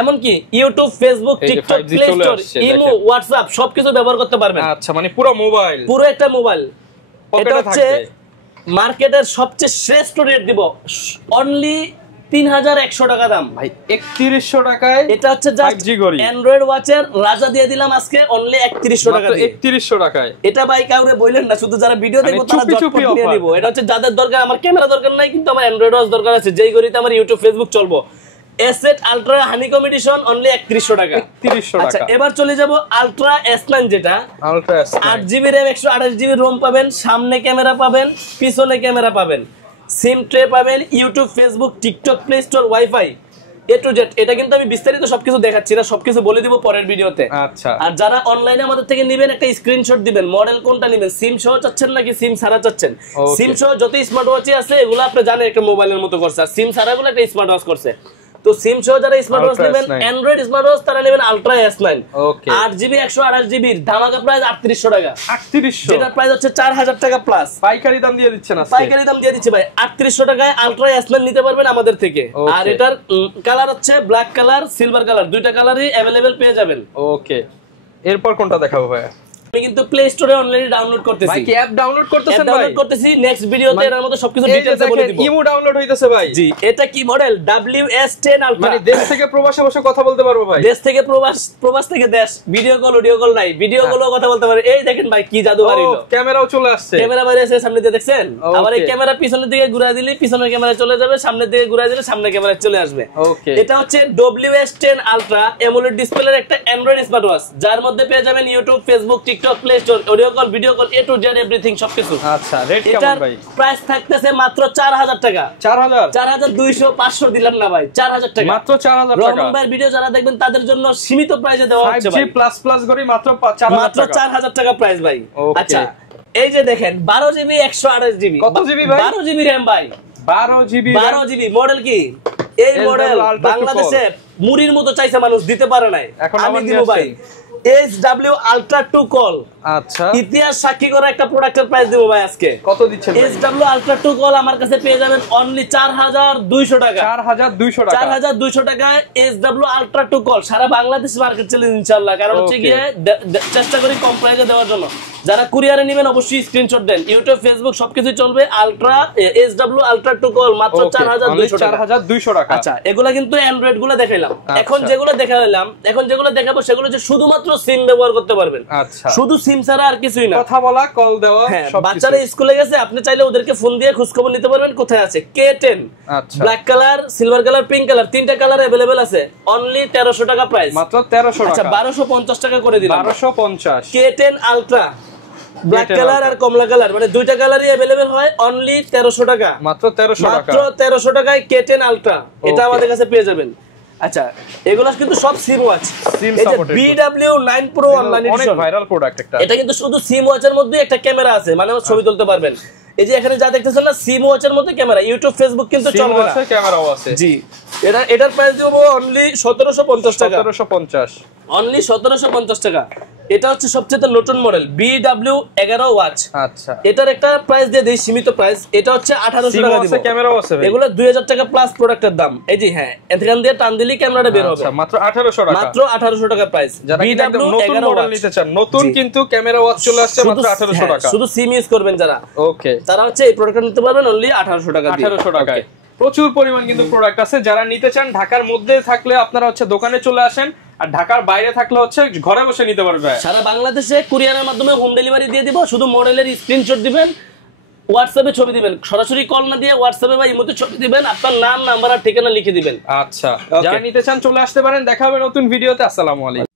এমনকি YouTube, Facebook, TikTok, play store, imo, WhatsApp সবকিছু ব্যবহার করতে পারবেন। আচ্ছা মানে পুরো মোবাইল, পুরো একটা মোবাইল। এটা হচ্ছে মার্কেটের সবচেয়ে শ্রেষ্ঠ রেট দিব, অনলি 3100 টাকা দাম ভাই। 3100 টাকায় এটা হচ্ছে জাস্ট অ্যান্ড্রয়েড ওয়াচের রাজা দিয়ে দিলাম আজকে অনলি 3100 টাকা দিয়ে। 3100 টাকায় এটা ভাই কাউরে বললেন না, শুধু যারা ভিডিও দেখবো তারা ঝটপট নিয়ে নিব। এটা হচ্ছে যাদের দরকার, আমার ক্যামেরা দরকার নাই কিন্তু আমার অ্যান্ড্রয়েড ওয়াচ দরকার আছে, যেই ঘড়িতে আমার ইউটিউব ফেসবুক চলবো। S8 ultra honeycomb addition only 3100 টাকা। 3100 টাকা। আচ্ছা এবার চলে যাব আলট্রা S9, যেটা ultra S9 8GB RAM 128GB ROM পাবেন, সামনে ক্যামেরা পাবেন, পিছনে ক্যামেরা পাবেন, সিম ট্রে পাবেন, YouTube, Facebook, TikTok, play store, wifi A to Z। এটা কিন্তু আমি বিস্তারিত সবকিছু দেখাচ্ছি না, সবকিছু বলে দিব পরের ভিডিওতে। আচ্ছা আর যারা অনলাইনে আমাদের থেকে নেবেন একটা স্ক্রিনশট দিবেন, মডেল কোনটা নেবেন, সিম সহ চাচ্ছেন নাকি সিম ছাড়া চাচ্ছেন। সিম সহ যত স্মার্ট ওয়াচই আছে এগুলো আপনি জানেন একটা মোবাইলের মতো করছে, আর সিম ছাড়া গুলো একটা স্মার্ট ওয়াচ করছে। তো সিম সহ যারা স্মার্ট ওয়াচ নেবেন, অ্যান্ড্রয়েড স্মার্ট ওয়াচ, তারা নেবেন আলট্রা S9। 8GB 128GB ধামাকা প্রাইস 3800 টাকা। 3800, যেটা প্রাইস হচ্ছে 4000 টাকা প্লাস। পাইকারি দাম দিয়ে দিচ্ছেন আজকে? পাইকারি দাম দিয়ে দিচ্ছি ভাই, 3800 টাকায় আলট্রা S9 নিতে পারবেন আমাদের থেকে। আর এটার কালার হচ্ছে ব্ল্যাক কালার, সিলভার কালার, দুইটা কালারই अवेलेबल পেয়ে যাবেন। ওকে এরপর কোনটা দেখাবো ভাই? আমি কিন্তু প্লে স্টোরে অনলাইনে ডাউনলোড করতেছি। ভাই কি অ্যাপ ডাউনলোড করতেছেন? ভাই ডাউনলোড করতেছি, নেক্সট ভিডিওতে এর মধ্যে সবকিছু ডিটেইলসে বলে দিব। ইমো ডাউনলোড হইতাছে ভাই। জি এটা কি মডেল? WS10 ultra. মানে দেশ থেকে প্রবাসে বসে কথা বলতে পারবো ভাই? দেশ থেকে প্রবাস, প্রবাস থেকে দেশ, ভিডিও কল, অডিও কল নাই, ভিডিও কলও কথা বলতে পারে। এই দেখেন ভাই কি জাদু বাড়িলো, ক্যামেরাও চলে আসছে। ক্যামেরা বাইরে এসে সামনে দিয়ে দেখছেন, আবার এই ক্যামেরা পিছনের দিকে ঘুরায় দিলে পিছনের ক্যামেরা চলে যাবে, সামনের দিকে ঘুরায় দিলে সামনের ক্যামেরা চলে আসবে। ওকে এটা হচ্ছে WS10 আলট্রা AMOLED ডিসপ্লের একটা অ্যান্ড্রয়েড স্মার্ট ওয়াচ, যার মধ্যে পেয়ে যাবেন YouTube, Facebook, TikTok, play store, audio call, video call, A to Z everything সবকিছু। আচ্ছা রেট কেমন ভাই? প্রাইস থাকতেছে মাত্র 4000 টাকা। 4000, 4200, 500 দিলাম না ভাই, 4000 টাকা মাত্র 4000 টাকা। রহমান ভাইয়ের ভিডিও যারা দেখবেন তাদের জন্য সীমিত প্রাইসে দেওয়া হচ্ছে ভাই। 5G++ করে মাত্র 4000 টাকা। 4000 টাকা প্রাইস ভাই। আচ্ছা এই যে দেখেন 12GB 128GB। কত জিবি ভাই? 12GB RAM ভাই। 12GB মডেল কি? এই মডেল বাংলাদেশে মুড়ির মতো চাইছে মানুষ, দিতে পারে নাই, আমি দিব ভাই। SW Ultra 2 call. আচ্ছা, ইতিহাস সাক্ষী করা একটা প্রোডাক্টের প্রাইস দেবো ভাই আজকে। কত দিচ্ছেন? SW Ultra 2 কল আমার কাছে পেয়ে যাবেন অনলি 4200 টাকা। 4200 টাকা। 4200 টাকায় SW Ultra 2 কল সারা বাংলাদেশ মার্কেট চ্যালেঞ্জ ইনশাআল্লাহ। কারণ হচ্ছে গিয়ে চেষ্টা করি কম প্রাইসে দেওয়ার জন্য। যারা কুরিয়ারে নেবেন অবশ্যই স্ক্রিনশট দেন, ইউটিউব ফেসবুক সবকিছু চলবে। আলট্রা SW Ultra 2 কল মাত্র 4200 টাকা। 4200 টাকা। আচ্ছা, এগুলা কিন্তু অ্যান্ড্রয়েড গুলো দেখাইলাম। এখন যেগুলো দেখাইলাম, এখন যেগুলো দেখাবো সেগুলো হচ্ছে শুধুমাত্র সিম ব্যবহার করতে পারবেন। আচ্ছা, শুধু সিম ছাড়া আর কিছুই না। কথা বলা, কল দেওয়া, সব বাচ্চারা স্কুলে গেছে, আপনি চাইলে ওদেরকে ফোন দিয়ে খোঁজ খবর নিতে পারবেন কোথায় আছে। K10 আচ্ছা, black colour, silver colour, pink colour, তিনটা কালার अवेलेबल আছে। অনলি 1300 টাকা প্রাইস। মাত্র 1300 টাকা। আচ্ছা, 1250 টাকা করে দিলাম। 1250। K10 আলট্রা ব্ল্যাক কালার আর কমলা কালার, মানে দুইটা কালারই अवेलेबल হয়। অনলি 1300 টাকা। মাত্র 1300 টাকা। মাত্র 1300 টাকায় K10 আলট্রা এটা আমাদের কাছে পেয়ে যাবেন। আচ্ছা, এগুলো কিন্তু সব সিম ওয়াচ। এই যে BW9 Pro অনলাইন এডিশন, অনেক ভাইরাল প্রোডাক্ট একটা। এটা কিন্তু শুধু সিম ওয়াচের মধ্যে একটা ক্যামেরা আছে, মানে ছবি তুলতে পারবেন। এই যে এখানে যা দেখতেছেন না, সিম ওয়াচের মধ্যে ক্যামেরা, ইউটিউব ফেসবুক কিন্তু চলবে না। ক্যামেরাও আছে। জি, এটার প্রাইস দেবো অনলি 1750 টাকা। 1750। অনলি 1750 টাকা। এটা হচ্ছে সবচেয়ে নতুন মডেল BW11 ওয়াচ। আচ্ছা, এটার একটা প্রাইস দিয়ে দেই, সীমিত প্রাইস। এটা হচ্ছে 1800 টাকা দিব। ক্যামেরাও আছে ভাই। এগুলো 2000 টাকা প্লাস প্রোডাক্টের দাম। এই যে হ্যাঁ, এখান দিয়ে টান দিলেই ক্যামেরাটা বের হবে। আচ্ছা, মাত্র 1800 টাকা। মাত্র 1800 টাকা প্রাইস। নতুন মডেল নিতে চান, নতুন কিন্তু ক্যামেরা ওয়াচ চলে আসছে মাত্র 1800 টাকা। শুধু সিম ইউজ করবেন যারা, ওকে, তারা হচ্ছে এই প্রোডাক্টটা নিতে পারবেন অনলি 1800 টাকা দিয়ে। 1800 টাকায় প্রচুর পরিমাণ কিন্তু প্রোডাক্ট আছে। যারা নিতে চান ঢাকার মধ্যে থাকলে আপনারা হচ্ছে দোকানে চলে আসেন, আর ঢাকার বাইরে থাকলে হচ্ছে ঘরে বসে নিতে পারবে। সারা বাংলাদেশে কুরিয়ারের মাধ্যমে হোম ডেলিভারি দিয়ে দিব। শুধু মডেলের স্ক্রিনশট দিবেন, হোয়াটসঅ্যাপে ছবি দিবেন, সরাসরি কল না দিয়ে হোয়াটসঅ্যাপে বা ইমোতে ছবি দিবেন, আপনার নাম, নাম্বার আর ঠিকানা লিখে দিবেন। আচ্ছা, যারা নিতে চান চলে আসতে পারেন। দেখা হবে নতুন ভিডিওতে। আসসালামু আলাইকুম।